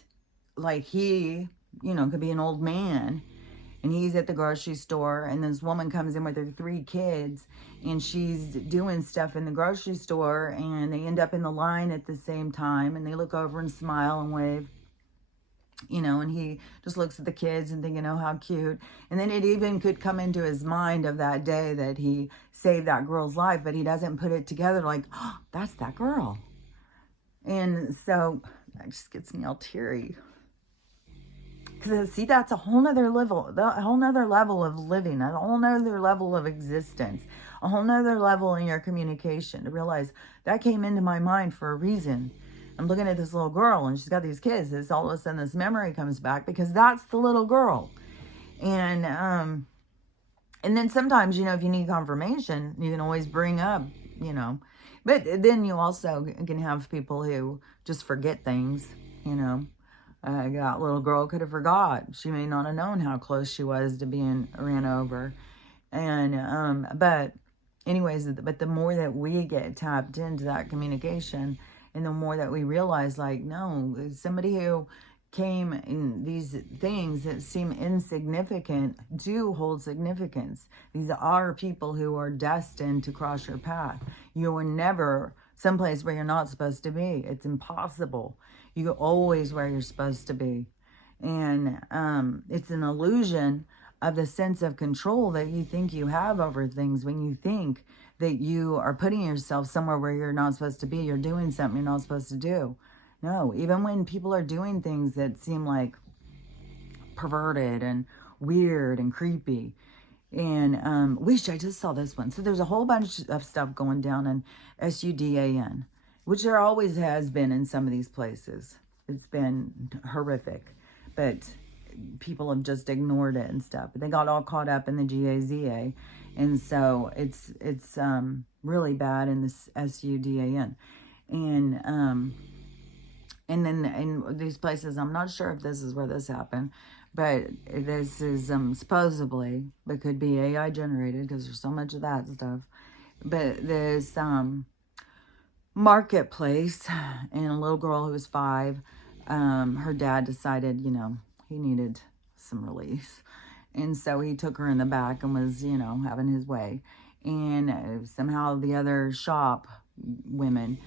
like he, you know, could be an old man, and he's at the grocery store, and this woman comes in with her 3 kids, and she's doing stuff in the grocery store, and they end up in the line at the same time, and they look over and smile and wave, you know, and he just looks at the kids and thinking, oh, how cute. And then it even could come into his mind of that day that he saved that girl's life, but he doesn't put it together like, oh, that's that girl. And so that just gets me all teary. Because see, that's a whole nother level, a whole nother level of living, a whole nother level of existence, a whole nother level in your communication, to realize that came into my mind for a reason. I'm looking at this little girl and she's got these kids. This all of a sudden this memory comes back because that's the little girl. And then sometimes, you know, if you need confirmation, you can always bring up, you know, but then you also can have people who just forget things, you know. That little girl could have forgot. She may not have known how close she was to being ran over. And, but anyways, but the more that we get tapped into that communication, and the more that we realize, like, no, somebody who came in, these things that seem insignificant do hold significance. These are people who are destined to cross your path. You are never someplace where you're not supposed to be. It's impossible. You're always where you're supposed to be. And it's an illusion of the sense of control that you think you have over things when you think that you are putting yourself somewhere where you're not supposed to be. You're doing something you're not supposed to do. No, even when people are doing things that seem like perverted and weird and creepy. And wish I just saw this one. So there's a whole bunch of stuff going down in SUDAN, which there always has been in some of these places. It's been horrific, but people have just ignored it and stuff. But they got all caught up in the GAZA, and so it's really bad in this SUDAN. And then in these places, I'm not sure if this is where this happened, but this is supposedly, but could be AI generated because there's so much of that stuff. But this marketplace, and a little girl who was 5, her dad decided, you know, he needed some release. And so he took her in the back and was, you know, having his way. And somehow the other shop women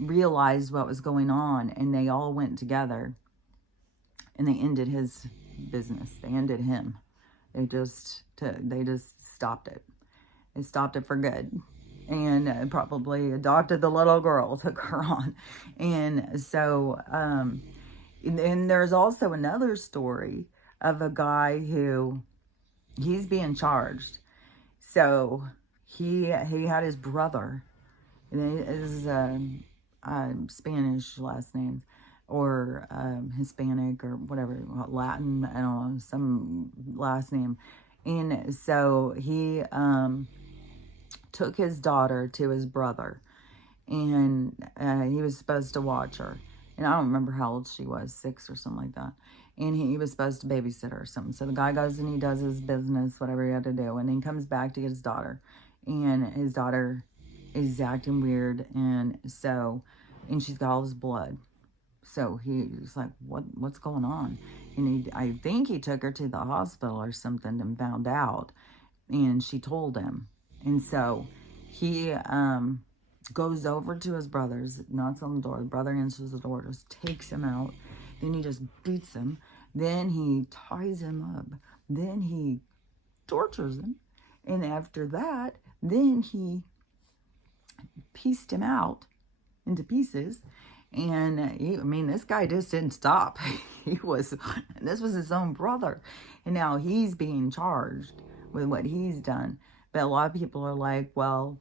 realized what was going on, and they all went together and they ended his business. They ended him. They just stopped it. They stopped it for good. And probably adopted the little girl, took her on. And so, and there's also another story of a guy who, he's being charged. So he had his brother, and it is Spanish last name, or Hispanic, or whatever, Latin, I don't know, some last name. And so he took his daughter to his brother, and he was supposed to watch her. And I don't remember how old she was, 6 or something like that. And he was supposed to babysit her or something. So the guy goes and he does his business, whatever he had to do. And then he comes back to get his daughter. And his daughter is acting weird. And she's got all this blood. So he's like, what's going on? And I think he took her to the hospital or something and found out. And she told him. And so he goes over to his brother's, knocks on the door. The brother answers the door, just takes him out. Then he just beats him. Then he ties him up. Then he tortures him. And after that, then he pieced him out into pieces. And this guy just didn't stop. This was his own brother. And now he's being charged with what he's done. But a lot of people are like, well,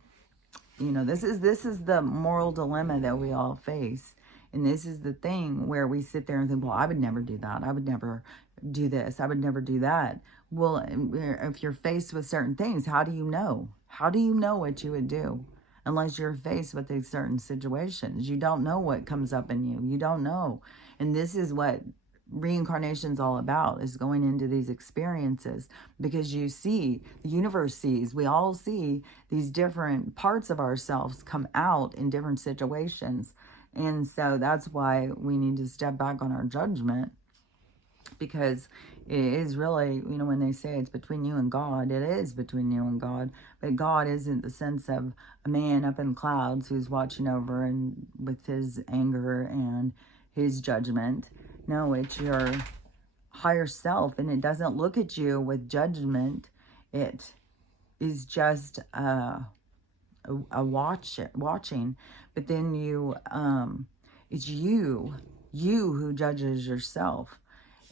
You know, this is the moral dilemma that we all face. And this is the thing where we sit there and think, well, I would never do that. I would never do this. I would never do that. Well, if you're faced with certain things, how do you know? How do you know what you would do? Unless you're faced with these certain situations. You don't know what comes up in you. You don't know. And this is what reincarnation's all about, is going into these experiences, because you see, the universe sees, we all see these different parts of ourselves come out in different situations. And so that's why we need to step back on our judgment, because it is really, you know, when they say it's between you and God, it is between you and God. But God isn't the sense of a man up in clouds who's watching over and with his anger and his judgment. No, it's your higher self, and it doesn't look at you with judgment. It is just a watching. But then you, it's you who judges yourself.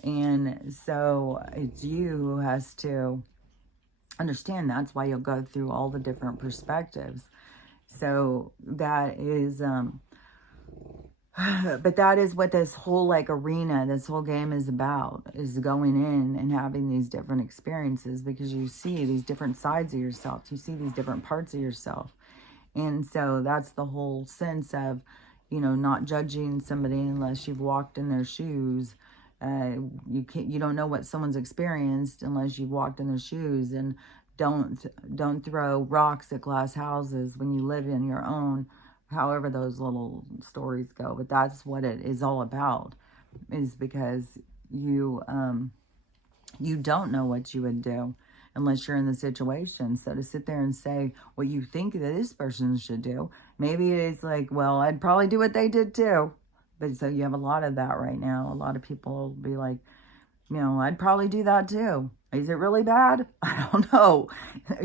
And so it's you who has to understand. That's why you'll go through all the different perspectives. So that is, but that is what this whole like arena, this whole game is about, is going in and having these different experiences, because you see these different sides of yourself. You see these different parts of yourself. And so that's the whole sense of, you know, not judging somebody unless you've walked in their shoes. You don't know what someone's experienced unless you've walked in their shoes. And don't throw rocks at glass houses when you live in your own, however those little stories go. But that's what it is all about, is because you don't know what you would do unless you're in the situation. So to sit there and say what you think that this person should do, maybe it's like, well, I'd probably do what they did too. But so you have a lot of that right now. A lot of people will be like, you know, I'd probably do that too. Is it really bad? I don't know.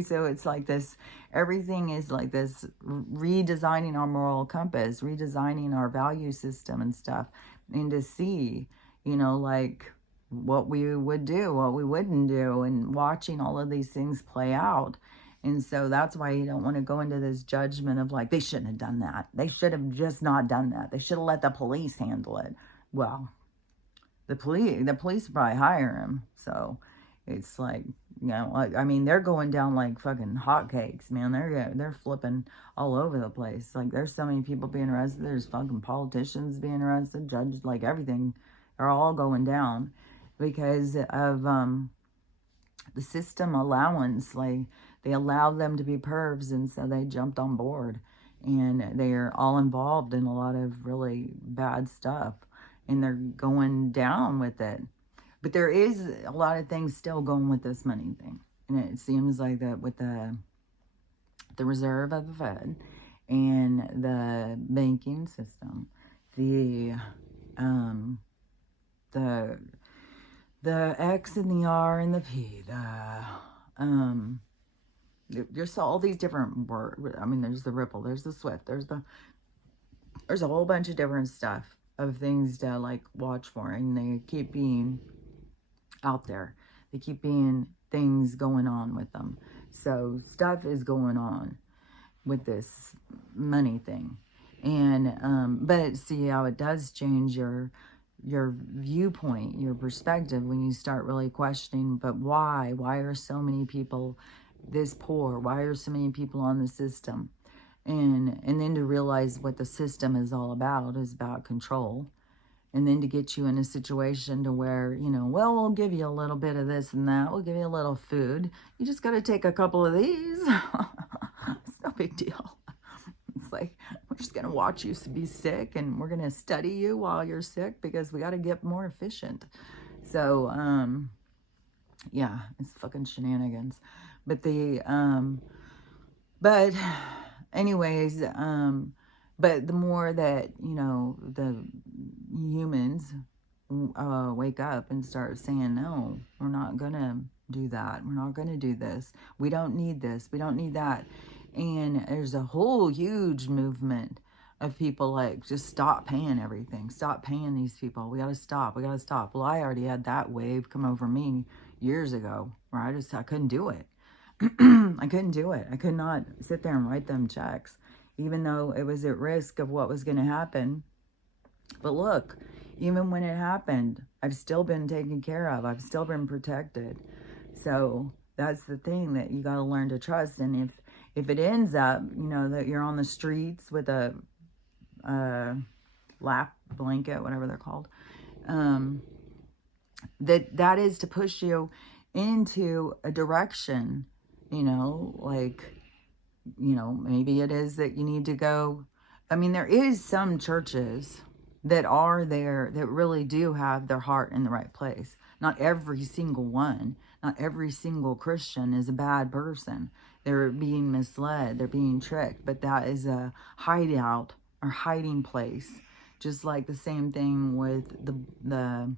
So it's like this, everything is like this, redesigning our moral compass, redesigning our value system and stuff. And to see, you know, like what we would do, what we wouldn't do, and watching all of these things play out. And so that's why you don't want to go into this judgment of like, they shouldn't have done that. They should have just not done that. They should have let the police handle it. Well, the police probably hire him. So it's like, you know, I mean, they're going down like fucking hotcakes, man. They're flipping all over the place. Like, there's so many people being arrested. There's fucking politicians being arrested, judges, like everything. They're all going down because of the system allowance. Like, they allowed them to be pervs, and so they jumped on board, and they're all involved in a lot of really bad stuff, and they're going down with it. But there is a lot of things still going with this money thing, and it seems like that with the reserve of the Fed and the banking system, the X and the R and the P, there's all these different words. I mean, there's the Ripple, there's the Swift, there's a whole bunch of different stuff of things to like watch for, and they keep being out there. They keep being things going on with them. So stuff is going on with this money thing. And but see how it does change your viewpoint, your perspective, when you start really questioning, but why are so many people this poor? Why are so many people on the system? And then to realize what the system is all about is about control. And then to get you in a situation to where, you know, well, we'll give you a little bit of this and that. We'll give you a little food. You just got to take a couple of these. It's no big deal. It's like, we're just going to watch you be sick, and we're going to study you while you're sick because we got to get more efficient. So, yeah, it's fucking shenanigans. But but anyways, but the more that, you know, the humans wake up and start saying, no, we're not going to do that. We're not going to do this. We don't need this. We don't need that. And there's a whole huge movement of people like, just stop paying everything. Stop paying these people. We got to stop. We got to stop. Well, I already had that wave come over me years ago where I couldn't do it. I couldn't do it. I could not sit there and write them checks, even though it was at risk of what was going to happen. But look, even when it happened, I've still been taken care of. I've still been protected. So that's the thing that you got to learn to trust. And if it ends up, you know, that you're on the streets with a lap blanket, whatever they're called, that is to push you into a direction, you know, like, you know, maybe it is that you need to go. I mean, there is some churches that are there that really do have their heart in the right place. Not every single one, not every single Christian is a bad person. They're being misled, they're being tricked, but that is a hideout or hiding place. Just like the same thing with the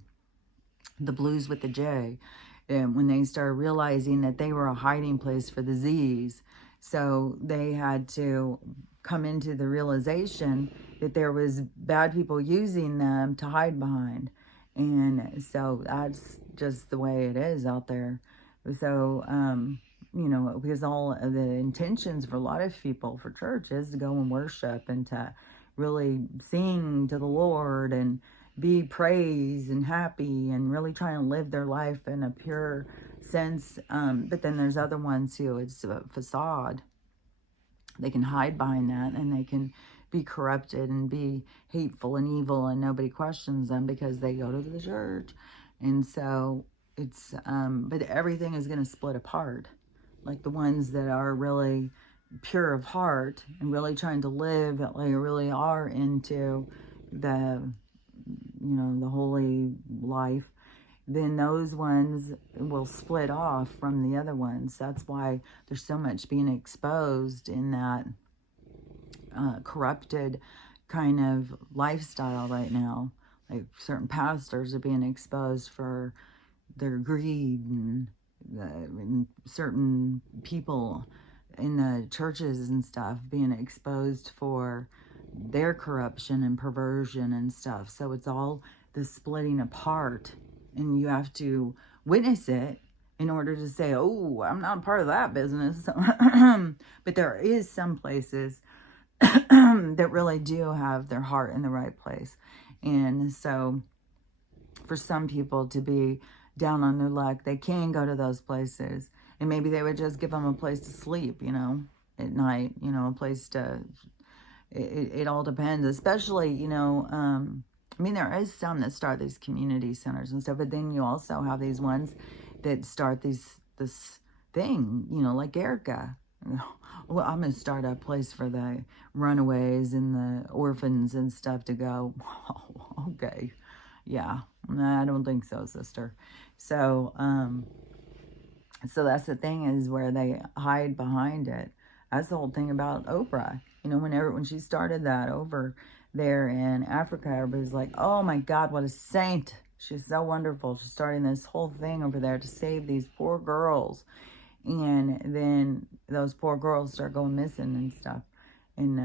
Blues with the J, and when they started realizing that they were a hiding place for the Z's. So they had to come into the realization that there was bad people using them to hide behind. And so that's just the way it is out there. So, you know, because all of the intentions for a lot of people for church is to go and worship and to really sing to the Lord and be praised and happy and really try and live their life in a pure sense. But then there's other ones who it's a facade. They can hide behind that, and they can be corrupted and be hateful and evil, and nobody questions them because they go to the church. And so it's, but everything is going to split apart. Like the ones that are really pure of heart and really trying to live like really are into the, you know, the holy life, then those ones will split off from the other ones. That's why there's so much being exposed in that corrupted kind of lifestyle right now. Like certain pastors are being exposed for their greed, and certain people in the churches and stuff being exposed for their corruption and perversion and stuff. So it's all the splitting apart, and you have to witness it in order to say, oh, I'm not a part of that business. But there is some places that really do have their heart in the right place. And so for some people to be down on their luck, they can go to those places, and maybe they would just give them a place to sleep, you know, at night, you know, a place to, it all depends, especially, you know, I mean, there is some that start these community centers and stuff, but then you also have these ones that start this thing, you know, like Erica. Well, I'm going to start a place for the runaways and the orphans and stuff to go. Oh, okay. Yeah. Nah, I don't think so, sister. So, so that's the thing, is where they hide behind it. That's the whole thing about Oprah. You know, when she started that over there in Africa, everybody's like, oh my God, what a saint. She's so wonderful. She's starting this whole thing over there to save these poor girls. And then those poor girls start going missing and stuff. And,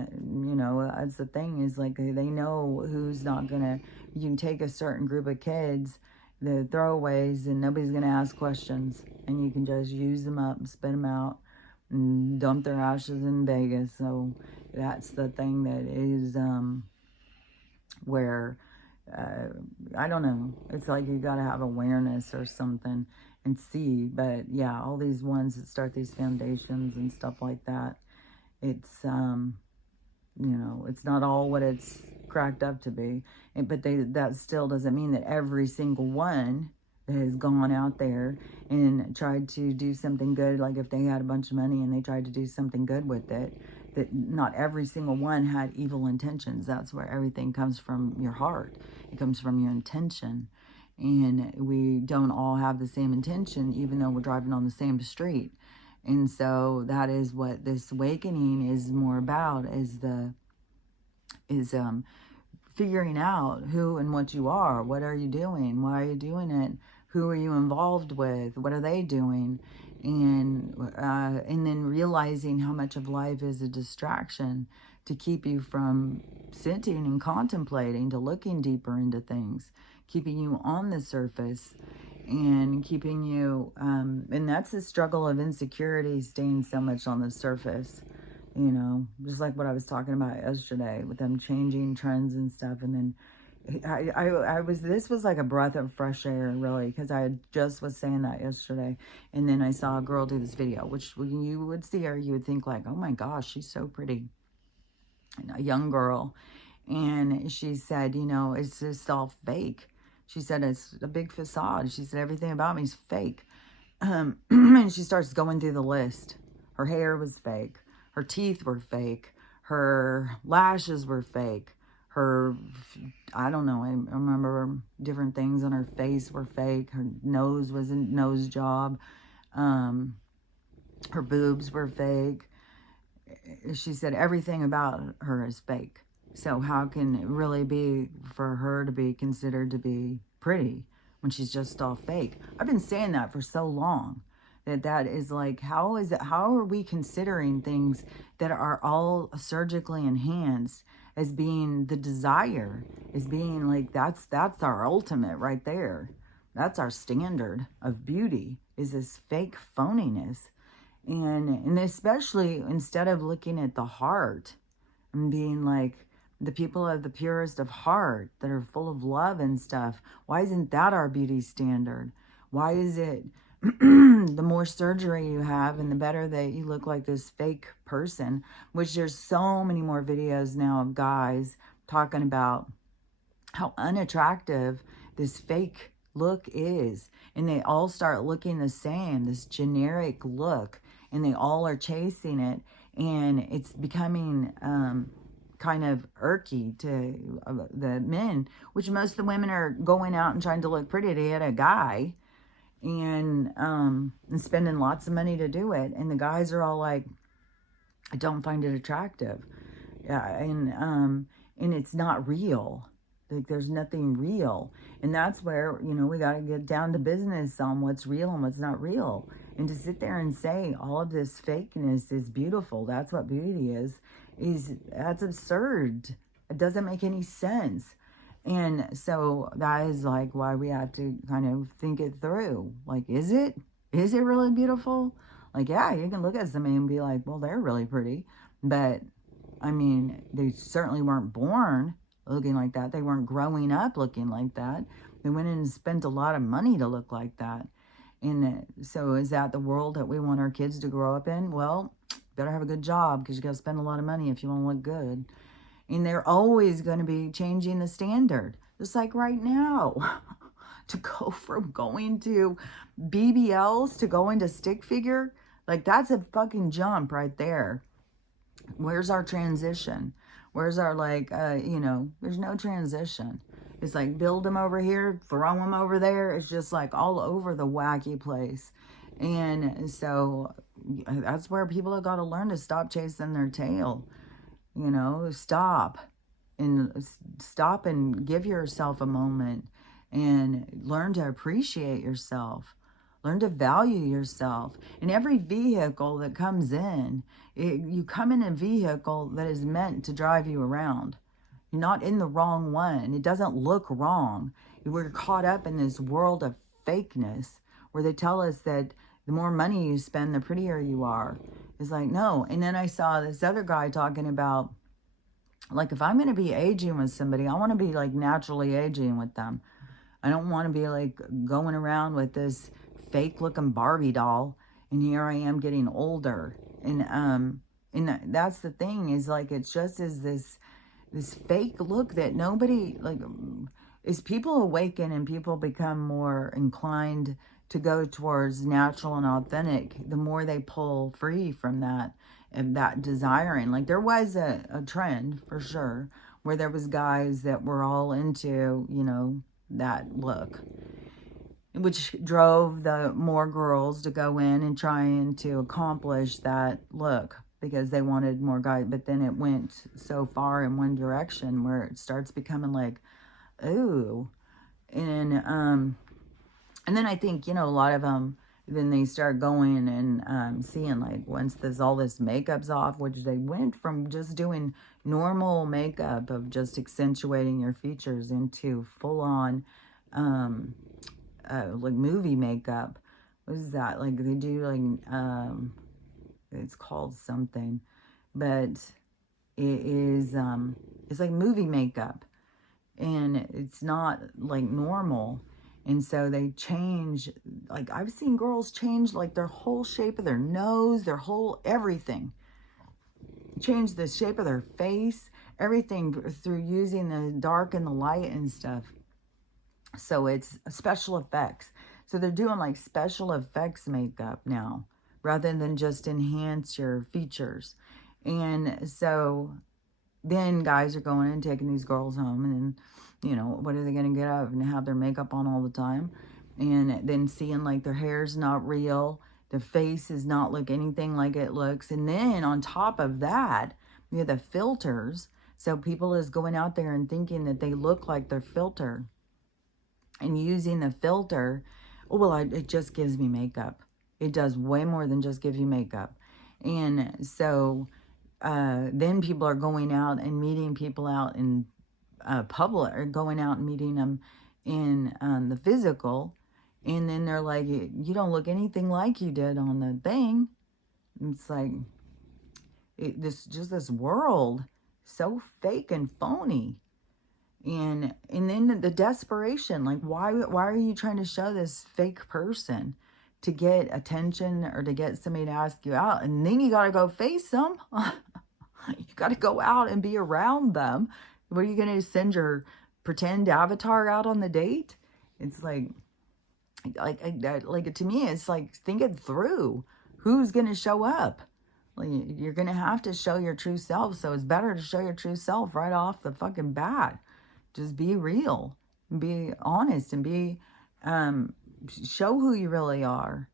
you know, that's the thing, is like they know who's not going to, you can take a certain group of kids, the throwaways, and nobody's going to ask questions. And you can just use them up and spit them out and dump their ashes in Vegas. So that's the thing that is where, I don't know, it's like you got to have awareness or something and see. But yeah, all these ones that start these foundations and stuff like that, it's, you know, it's not all what it's cracked up to be. But that still doesn't mean that every single one has gone out there and tried to do something good. Like if they had a bunch of money and they tried to do something good with it, that not every single one had evil intentions. That's where everything comes from, your heart. It comes from your intention. And we don't all have the same intention, even though we're driving on the same street. And so that is what this awakening is more about, is figuring out who and what you are. What are you doing? Why are you doing it? Who are you involved with? What are they doing? And then realizing how much of life is a distraction to keep you from sitting and contemplating, to looking deeper into things, keeping you on the surface. and keeping you, and that's the struggle of insecurity, staying so much on the surface, you know, just like what I was talking about yesterday with them changing trends and stuff. And then this was like a breath of fresh air, really, because I just was saying that yesterday. And then I saw a girl do this video, which when you would see her, you would think like, oh my gosh, she's so pretty. And a young girl. And she said, you know, it's just all fake. She said, it's a big facade. She said, everything about me is fake. And she starts going through the list. Her hair was fake. Her teeth were fake. Her lashes were fake. Her, I don't know, I remember different things on her face were fake. Her nose was a nose job. Her boobs were fake. She said everything about her is fake. So how can it really be for her to be considered to be pretty when she's just all fake? I've been saying that for so long. That is like, how are we considering things that are all surgically enhanced as being the desire, as being like, that's our ultimate right there. That's our standard of beauty, is this fake phoniness. And especially instead of looking at the heart and being like, the people of the purest of heart that are full of love and stuff, why isn't that our beauty standard? Why is it the more surgery you have and the better that you look like this fake person, which there's so many more videos now of guys talking about how unattractive this fake look is. And they all start looking the same, this generic look, and they all are chasing it. And it's becoming kind of irky to the men, which most of the women are going out and trying to look pretty to get a guy, and spending lots of money to do it. And the guys are all like, I don't find it attractive. Yeah, and it's not real. Like, there's nothing real. And that's where, you know, we got to get down to business on what's real and what's not real. And to sit there and say all of this fakeness is beautiful, that's what beauty is that's absurd. It doesn't make any sense. And so that is like why we have to kind of think it through. Like, is it really beautiful? Like, yeah, you can look at somebody and be like, well, they're really pretty. But, I mean, they certainly weren't born looking like that. They weren't growing up looking like that. They went in and spent a lot of money to look like that. And so is that the world that we want our kids to grow up in? Well, better have a good job, because you got to spend a lot of money if you want to look good. And they're always going to be changing the standard. Just like right now. To go from going to BBLs to going to stick figure, like, that's a fucking jump right there. Where's our transition? Where's our, like, you know, there's no transition. It's like, build them over here, throw them over there. It's just like all over the wacky place. And so that's where people have got to learn to stop chasing their tail. You know, stop and give yourself a moment and learn to appreciate yourself. Learn to value yourself. In every vehicle that comes in, you come in a vehicle that is meant to drive you around. You're not in the wrong one. It doesn't look wrong. We're caught up in this world of fakeness where they tell us that the more money you spend, the prettier you are. It's like, no. And then I saw this other guy talking about, like, if I'm going to be aging with somebody, I want to be, like, naturally aging with them. I don't want to be, like, going around with this fake-looking Barbie doll, and here I am getting older. And that's the thing, is, like, it's just as this fake look that nobody, like, as people awaken and people become more inclined to go towards natural and authentic, the more they pull free from that and that desiring. Like, there was a trend for sure where there was guys that were all into, you know, that look, which drove the more girls to go in and trying to accomplish that look because they wanted more guys. But then it went so far in one direction where it starts becoming like, ooh. And then I think, you know, a lot of them, then they start going and seeing, like, once all this makeup's off, which they went from just doing normal makeup of just accentuating your features into full-on like movie makeup. What is that? Like they do like, it's called something, but it is, it's like movie makeup, and it's not like normal. And so they change, like I've seen girls change like their whole shape of their nose, their whole everything. Change the shape of their face, everything through using the dark and the light and stuff. So it's special effects. So they're doing like special effects makeup now, rather than just enhance your features. And so then guys are going and taking these girls home, and then, you know, what are they going to get up and have their makeup on all the time? And then seeing like their hair's not real, their face does not look anything like it looks. And then on top of that, you have the filters. So people is going out there and thinking that they look like their filter, and using the filter. Oh, well, it just gives me makeup. It does way more than just give you makeup. And so then people are going out and meeting people out in public, or going out and meeting them in the physical. And then they're like, you don't look anything like you did on the thing. It's like, this world, so fake and phony. And then the desperation, like why are you trying to show this fake person to get attention or to get somebody to ask you out? And then you got to go face them. You got to go out and be around them. What are you going to send your pretend avatar out on the date? It's like to me, it's like, think it through. Who's going to show up? Like, you're going to have to show your true self. So it's better to show your true self right off the fucking bat. Just be real, be honest, and be, show who you really are.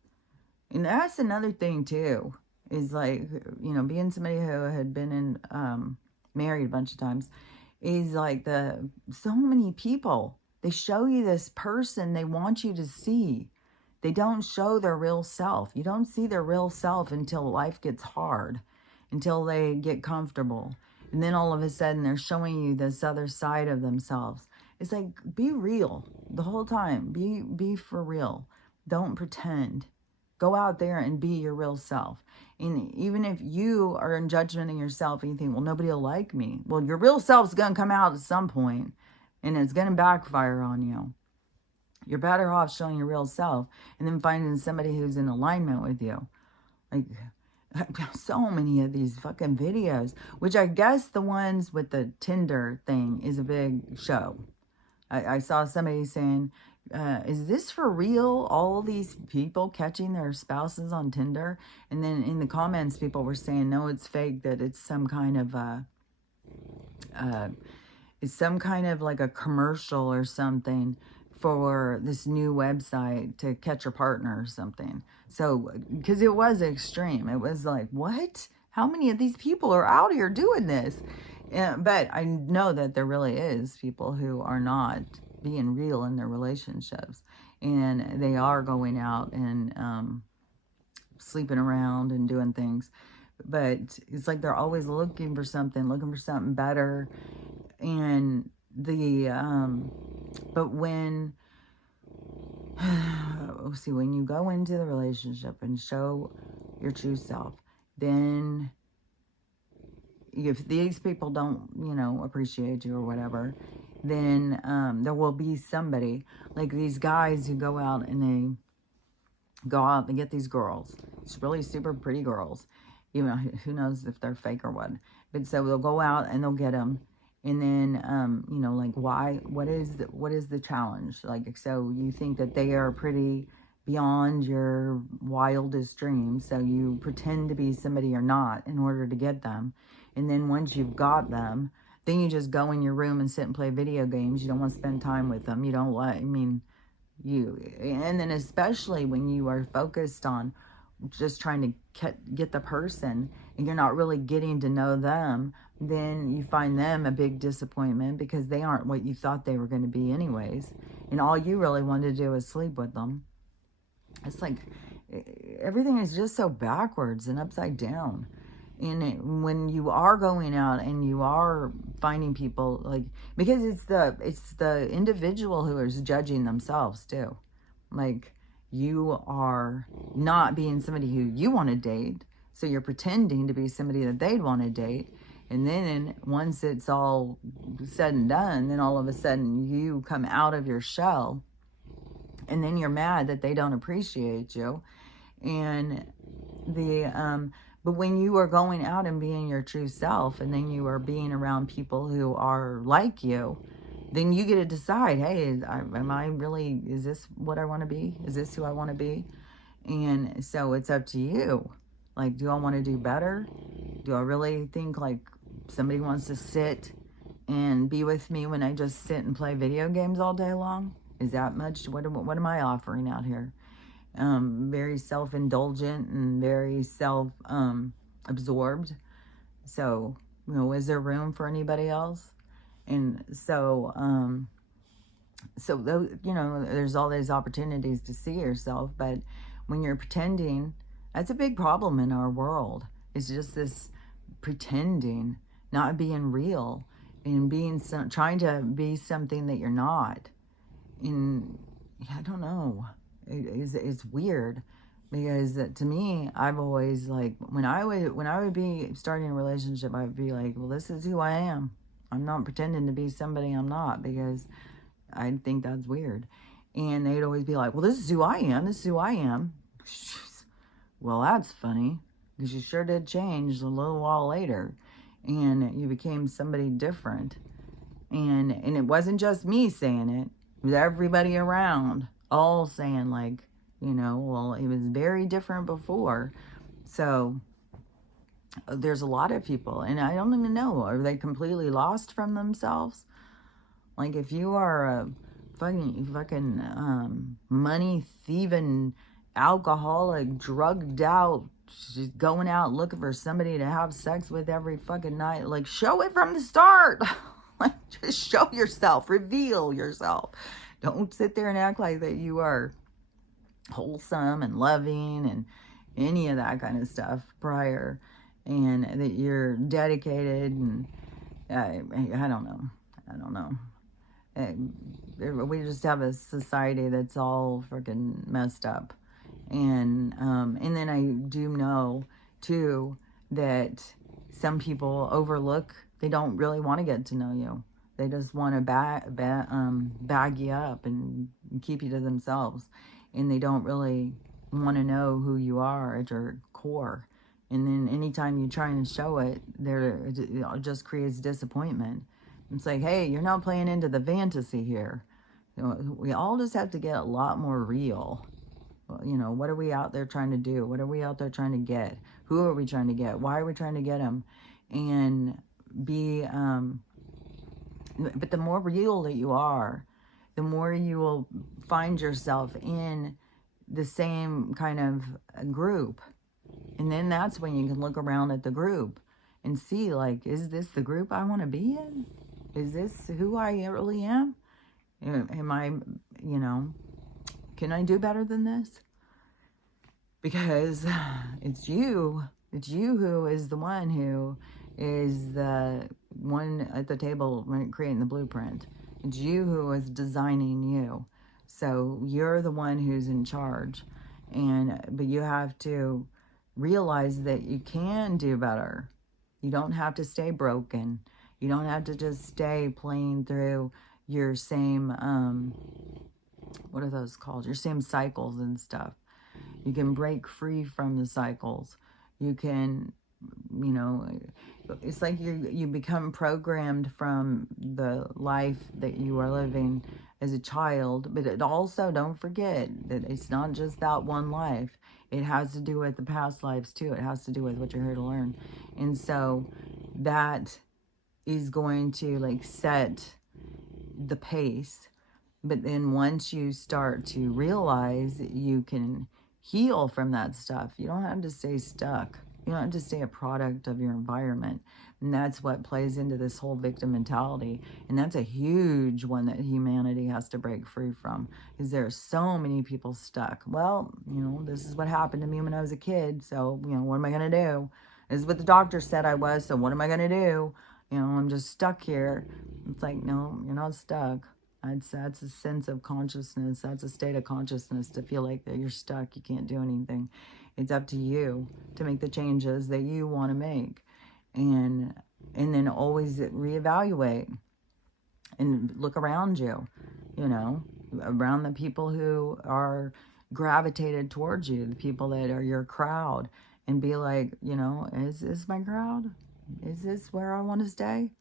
And that's another thing too, is like, you know, being somebody who had been in, married a bunch of times, is like so many people, they show you this person they want you to see. They don't show their real self. You don't see their real self until life gets hard, until they get comfortable. And then all of a sudden they're showing you this other side of themselves. It's like, be real the whole time. Be for real. Don't pretend. Go out there and be your real self. And even if you are in judgment of yourself and you think, well, nobody will like me. Well, your real self's going to come out at some point, and it's going to backfire on you. You're better off showing your real self and then finding somebody who's in alignment with you. Like, so many of these fucking videos, which I guess the ones with the Tinder thing is a big show. I saw somebody saying, is this for real? All these people catching their spouses on Tinder? And then in the comments, people were saying, no, it's fake, that it's some kind of, like a commercial or something for this new website to catch your partner or something. So, because it was extreme. It was like, what? How many of these people are out here doing this? But I know that there really is people who are not being real in their relationships. And they are going out and sleeping around and doing things. But it's like they're always looking for something better. And but when, see, when you go into the relationship and show your true self, then if these people don't, you know, appreciate you or whatever, then there will be somebody, like these guys who go out and they go out and get these girls. It's really super pretty girls. Even who knows if they're fake or what. But so they'll go out and they'll get them. And then, you know, like, why, what is the challenge? Like, so you think that they are pretty beyond your wildest dreams. So you pretend to be somebody you're not in order to get them. And then once you've got them, then you just go in your room and sit and play video games. You don't want to spend time with them. You don't want, and then especially when you are focused on just trying to get the person and you're not really getting to know them, then you find them a big disappointment because they aren't what you thought they were going to be anyways. And all you really wanted to do is sleep with them. It's like everything is just so backwards and upside down. And when you are going out and you are finding people, like, because it's the individual who is judging themselves too. like you are not being somebody who you want to date. So you're pretending to be somebody that they'd want to date. And then once it's all said and done, then all of a sudden you come out of your shell. And then you're mad that they don't appreciate you. And but when you are going out and being your true self, and then you are being around people who are like you, then you get to decide, hey, is this what I want to be? Is this who I want to be? And so it's up to you. Like, do I want to do better? Do I really think like somebody wants to sit and be with me when I just sit and play video games all day long? Is that much? What am I offering out here? Very self-indulgent and very self-absorbed. So, is there room for anybody else? And so, there's all these opportunities to see yourself, but when you're pretending, that's a big problem in our world. It's just this pretending, not being real, and trying to be something that you're not. And I don't know. It's weird, because to me, I've always, like, when I would be starting a relationship, I'd be like, well, this is who I am. I'm not pretending to be somebody I'm not, because I think that's weird. And they'd always be like, well, this is who I am. This is who I am. Well, that's funny, because you sure did change a little while later, and you became somebody different. And it wasn't just me saying it. It was everybody around all saying, like, well, it was very different before. So there's a lot of people, and I don't even know, are they completely lost from themselves? Like, if you are a fucking money thieving, alcoholic, drugged out, just going out looking for somebody to have sex with every fucking night, like, show it from the start. Like, just show yourself, reveal yourself. Don't sit there and act like that you are wholesome and loving and any of that kind of stuff prior, and that you're dedicated. And I don't know. We just have a society that's all freaking messed up. And then I do know too that some people overlook. They don't really want to get to know you. They just want to bag you up and keep you to themselves. And they don't really want to know who you are at your core. And then anytime you try and show it, it just creates disappointment. It's like, hey, you're not playing into the fantasy here. We all just have to get a lot more real. What are we out there trying to do? What are we out there trying to get? Who are we trying to get? Why are we trying to get them? And but the more real that you are, the more you will find yourself in the same kind of group. And then that's when you can look around at the group and see, like, is this the group I want to be in? Is this who I really am? Am I, can I do better than this? Because it's you who is the one who is the one at the table creating the blueprint. It's you who is designing you. So you're the one who's in charge. But you have to realize that you can do better. You don't have to stay broken. You don't have to just stay playing through your same, what are those called? Your same cycles and stuff. You can break free from the cycles. You can, it's like you become programmed from the life that you are living as a child. But it also, don't forget that it's not just that one life. It has to do with the past lives too. It has to do with what you're here to learn. And so that is going to, like, set the pace. But then once you start to realize that you can heal from that stuff, you don't have to stay stuck. You don't have to stay a product of your environment. And that's what plays into this whole victim mentality. And that's a huge one that humanity has to break free from, because there are so many people stuck. Well, this is what happened to me when I was a kid. So, what am I going to do? This is what the doctor said I was. So what am I going to do? I'm just stuck here. It's like, no, you're not stuck. That's a sense of consciousness. That's a state of consciousness to feel like that you're stuck. You can't do anything. It's up to you to make the changes that you want to make. And then always reevaluate and look around you, you know, around the people who are gravitated towards you, the people that are your crowd, and be like, you know, is this my crowd? Is this where I want to stay?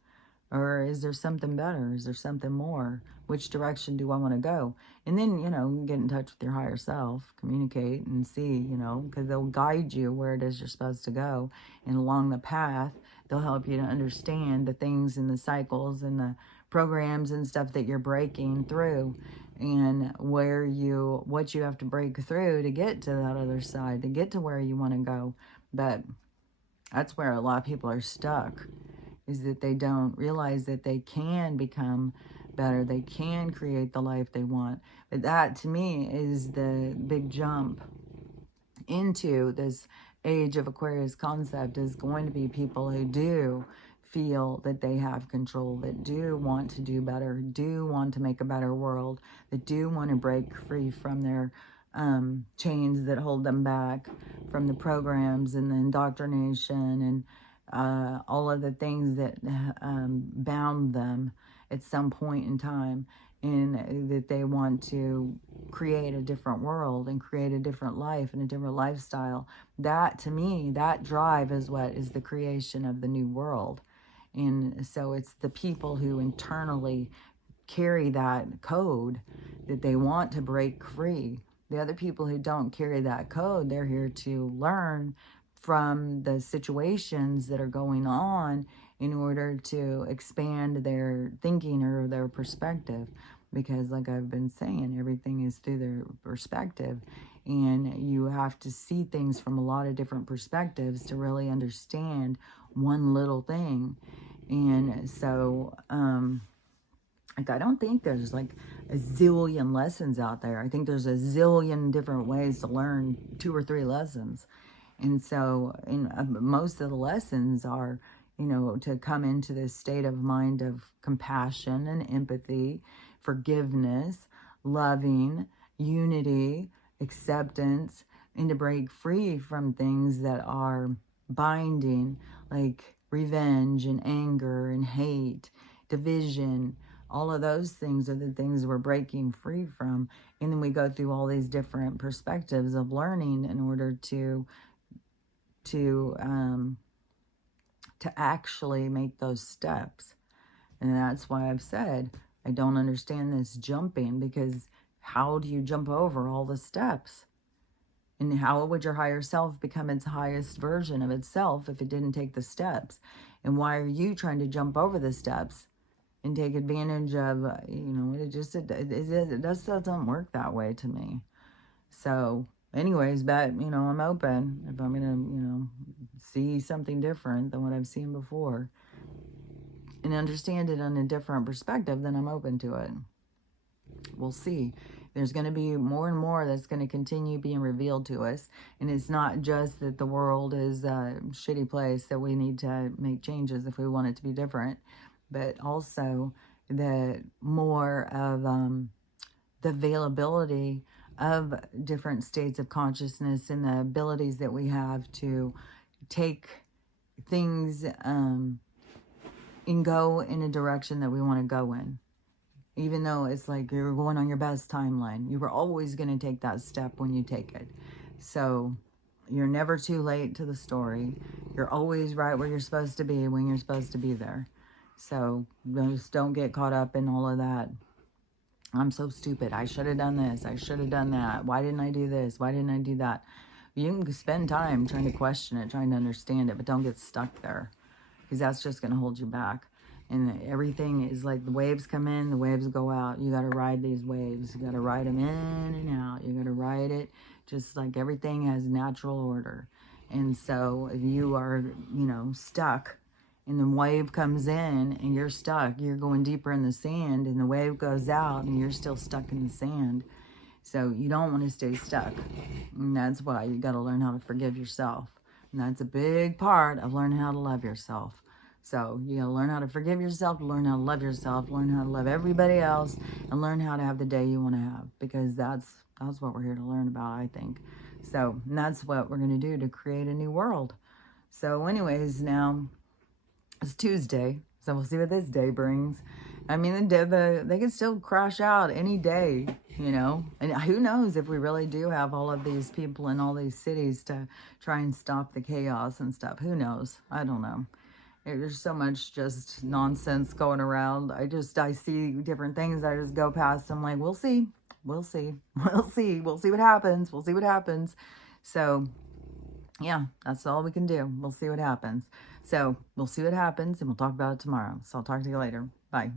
Or is there something better? Is there something more? Which direction do I want to go? And then, you know, get in touch with your higher self, communicate and see, you know, because they'll guide you where it is you're supposed to go. And along the path, they'll help you to understand the things and the cycles and the programs and stuff that you're breaking through, and what you have to break through to get to that other side, to get to where you want to go. But that's where a lot of people are stuck, is that they don't realize that they can become better. They can create the life they want. But that, to me, is the big jump into this age of Aquarius concept, is going to be people who do feel that they have control, that do want to do better, do want to make a better world, that do want to break free from their chains that hold them back, from the programs and the indoctrination and all of the things that bound them at some point in time, and that they want to create a different world and create a different life and a different lifestyle. That, to me, that drive is what is the creation of the new world. And so it's the people who internally carry that code that they want to break free. The other people who don't carry that code, they're here to learn from the situations that are going on in order to expand their thinking or their perspective. Because like I've been saying, everything is through their perspective. And you have to see things from a lot of different perspectives to really understand one little thing. And so, like, I don't think there's like a zillion lessons out there. I think there's a zillion different ways to learn 2 or 3 lessons. And so, most of the lessons are, you know, to come into this state of mind of compassion and empathy, forgiveness, loving, unity, acceptance, and to break free from things that are binding, like revenge and anger and hate, division. All of those things are the things we're breaking free from. And then we go through all these different perspectives of learning in order to actually make those steps. And that's why I've said I don't understand this jumping, because how do you jump over all the steps? And how would your higher self become its highest version of itself if it didn't take the steps? And why are you trying to jump over the steps and take advantage of, you know, it just doesn't work that way to me. So anyways, but, you know, I'm open. If I'm going to, you know, see something different than what I've seen before and understand it on a different perspective, then I'm open to it. We'll see. There's going to be more and more that's going to continue being revealed to us. And it's not just that the world is a shitty place that we need to make changes if we want it to be different, but also the more of the availability of different states of consciousness and the abilities that we have to take things and go in a direction that we want to go in. Even though it's like you're going on your best timeline, you were always going to take that step when you take it. So you're never too late to the story. You're always right where you're supposed to be when you're supposed to be there. So just don't get caught up in all of that. I'm so stupid. I should have done this. I should have done that. Why didn't I do this? Why didn't I do that? You can spend time trying to question it, trying to understand it, but don't get stuck there, because that's just going to hold you back. And everything is like the waves come in, the waves go out. You got to ride these waves. You got to ride them in and out. You got to ride it just like everything has natural order. And so if you are, you know, stuck and the wave comes in and you're stuck, you're going deeper in the sand, and the wave goes out and you're still stuck in the sand. So you don't want to stay stuck. And that's why you got to learn how to forgive yourself. And that's a big part of learning how to love yourself. So you gotta learn how to forgive yourself, learn how to love yourself, learn how to love everybody else, and learn how to have the day you want to have, because that's what we're here to learn about, I think. So and that's what we're gonna do to create a new world. So anyways, now it's Tuesday, so we'll see what this day brings. I mean, they can still crash out any day, you know. And who knows if we really do have all of these people in all these cities to try and stop the chaos and stuff. Who knows? I don't know. There's so much just nonsense going around. I see different things. I just go past. I'm like, we'll see. We'll see. We'll see. We'll see what happens. We'll see what happens. So yeah, that's all we can do. We'll see what happens. So we'll see what happens, and we'll talk about it tomorrow. So I'll talk to you later. Bye.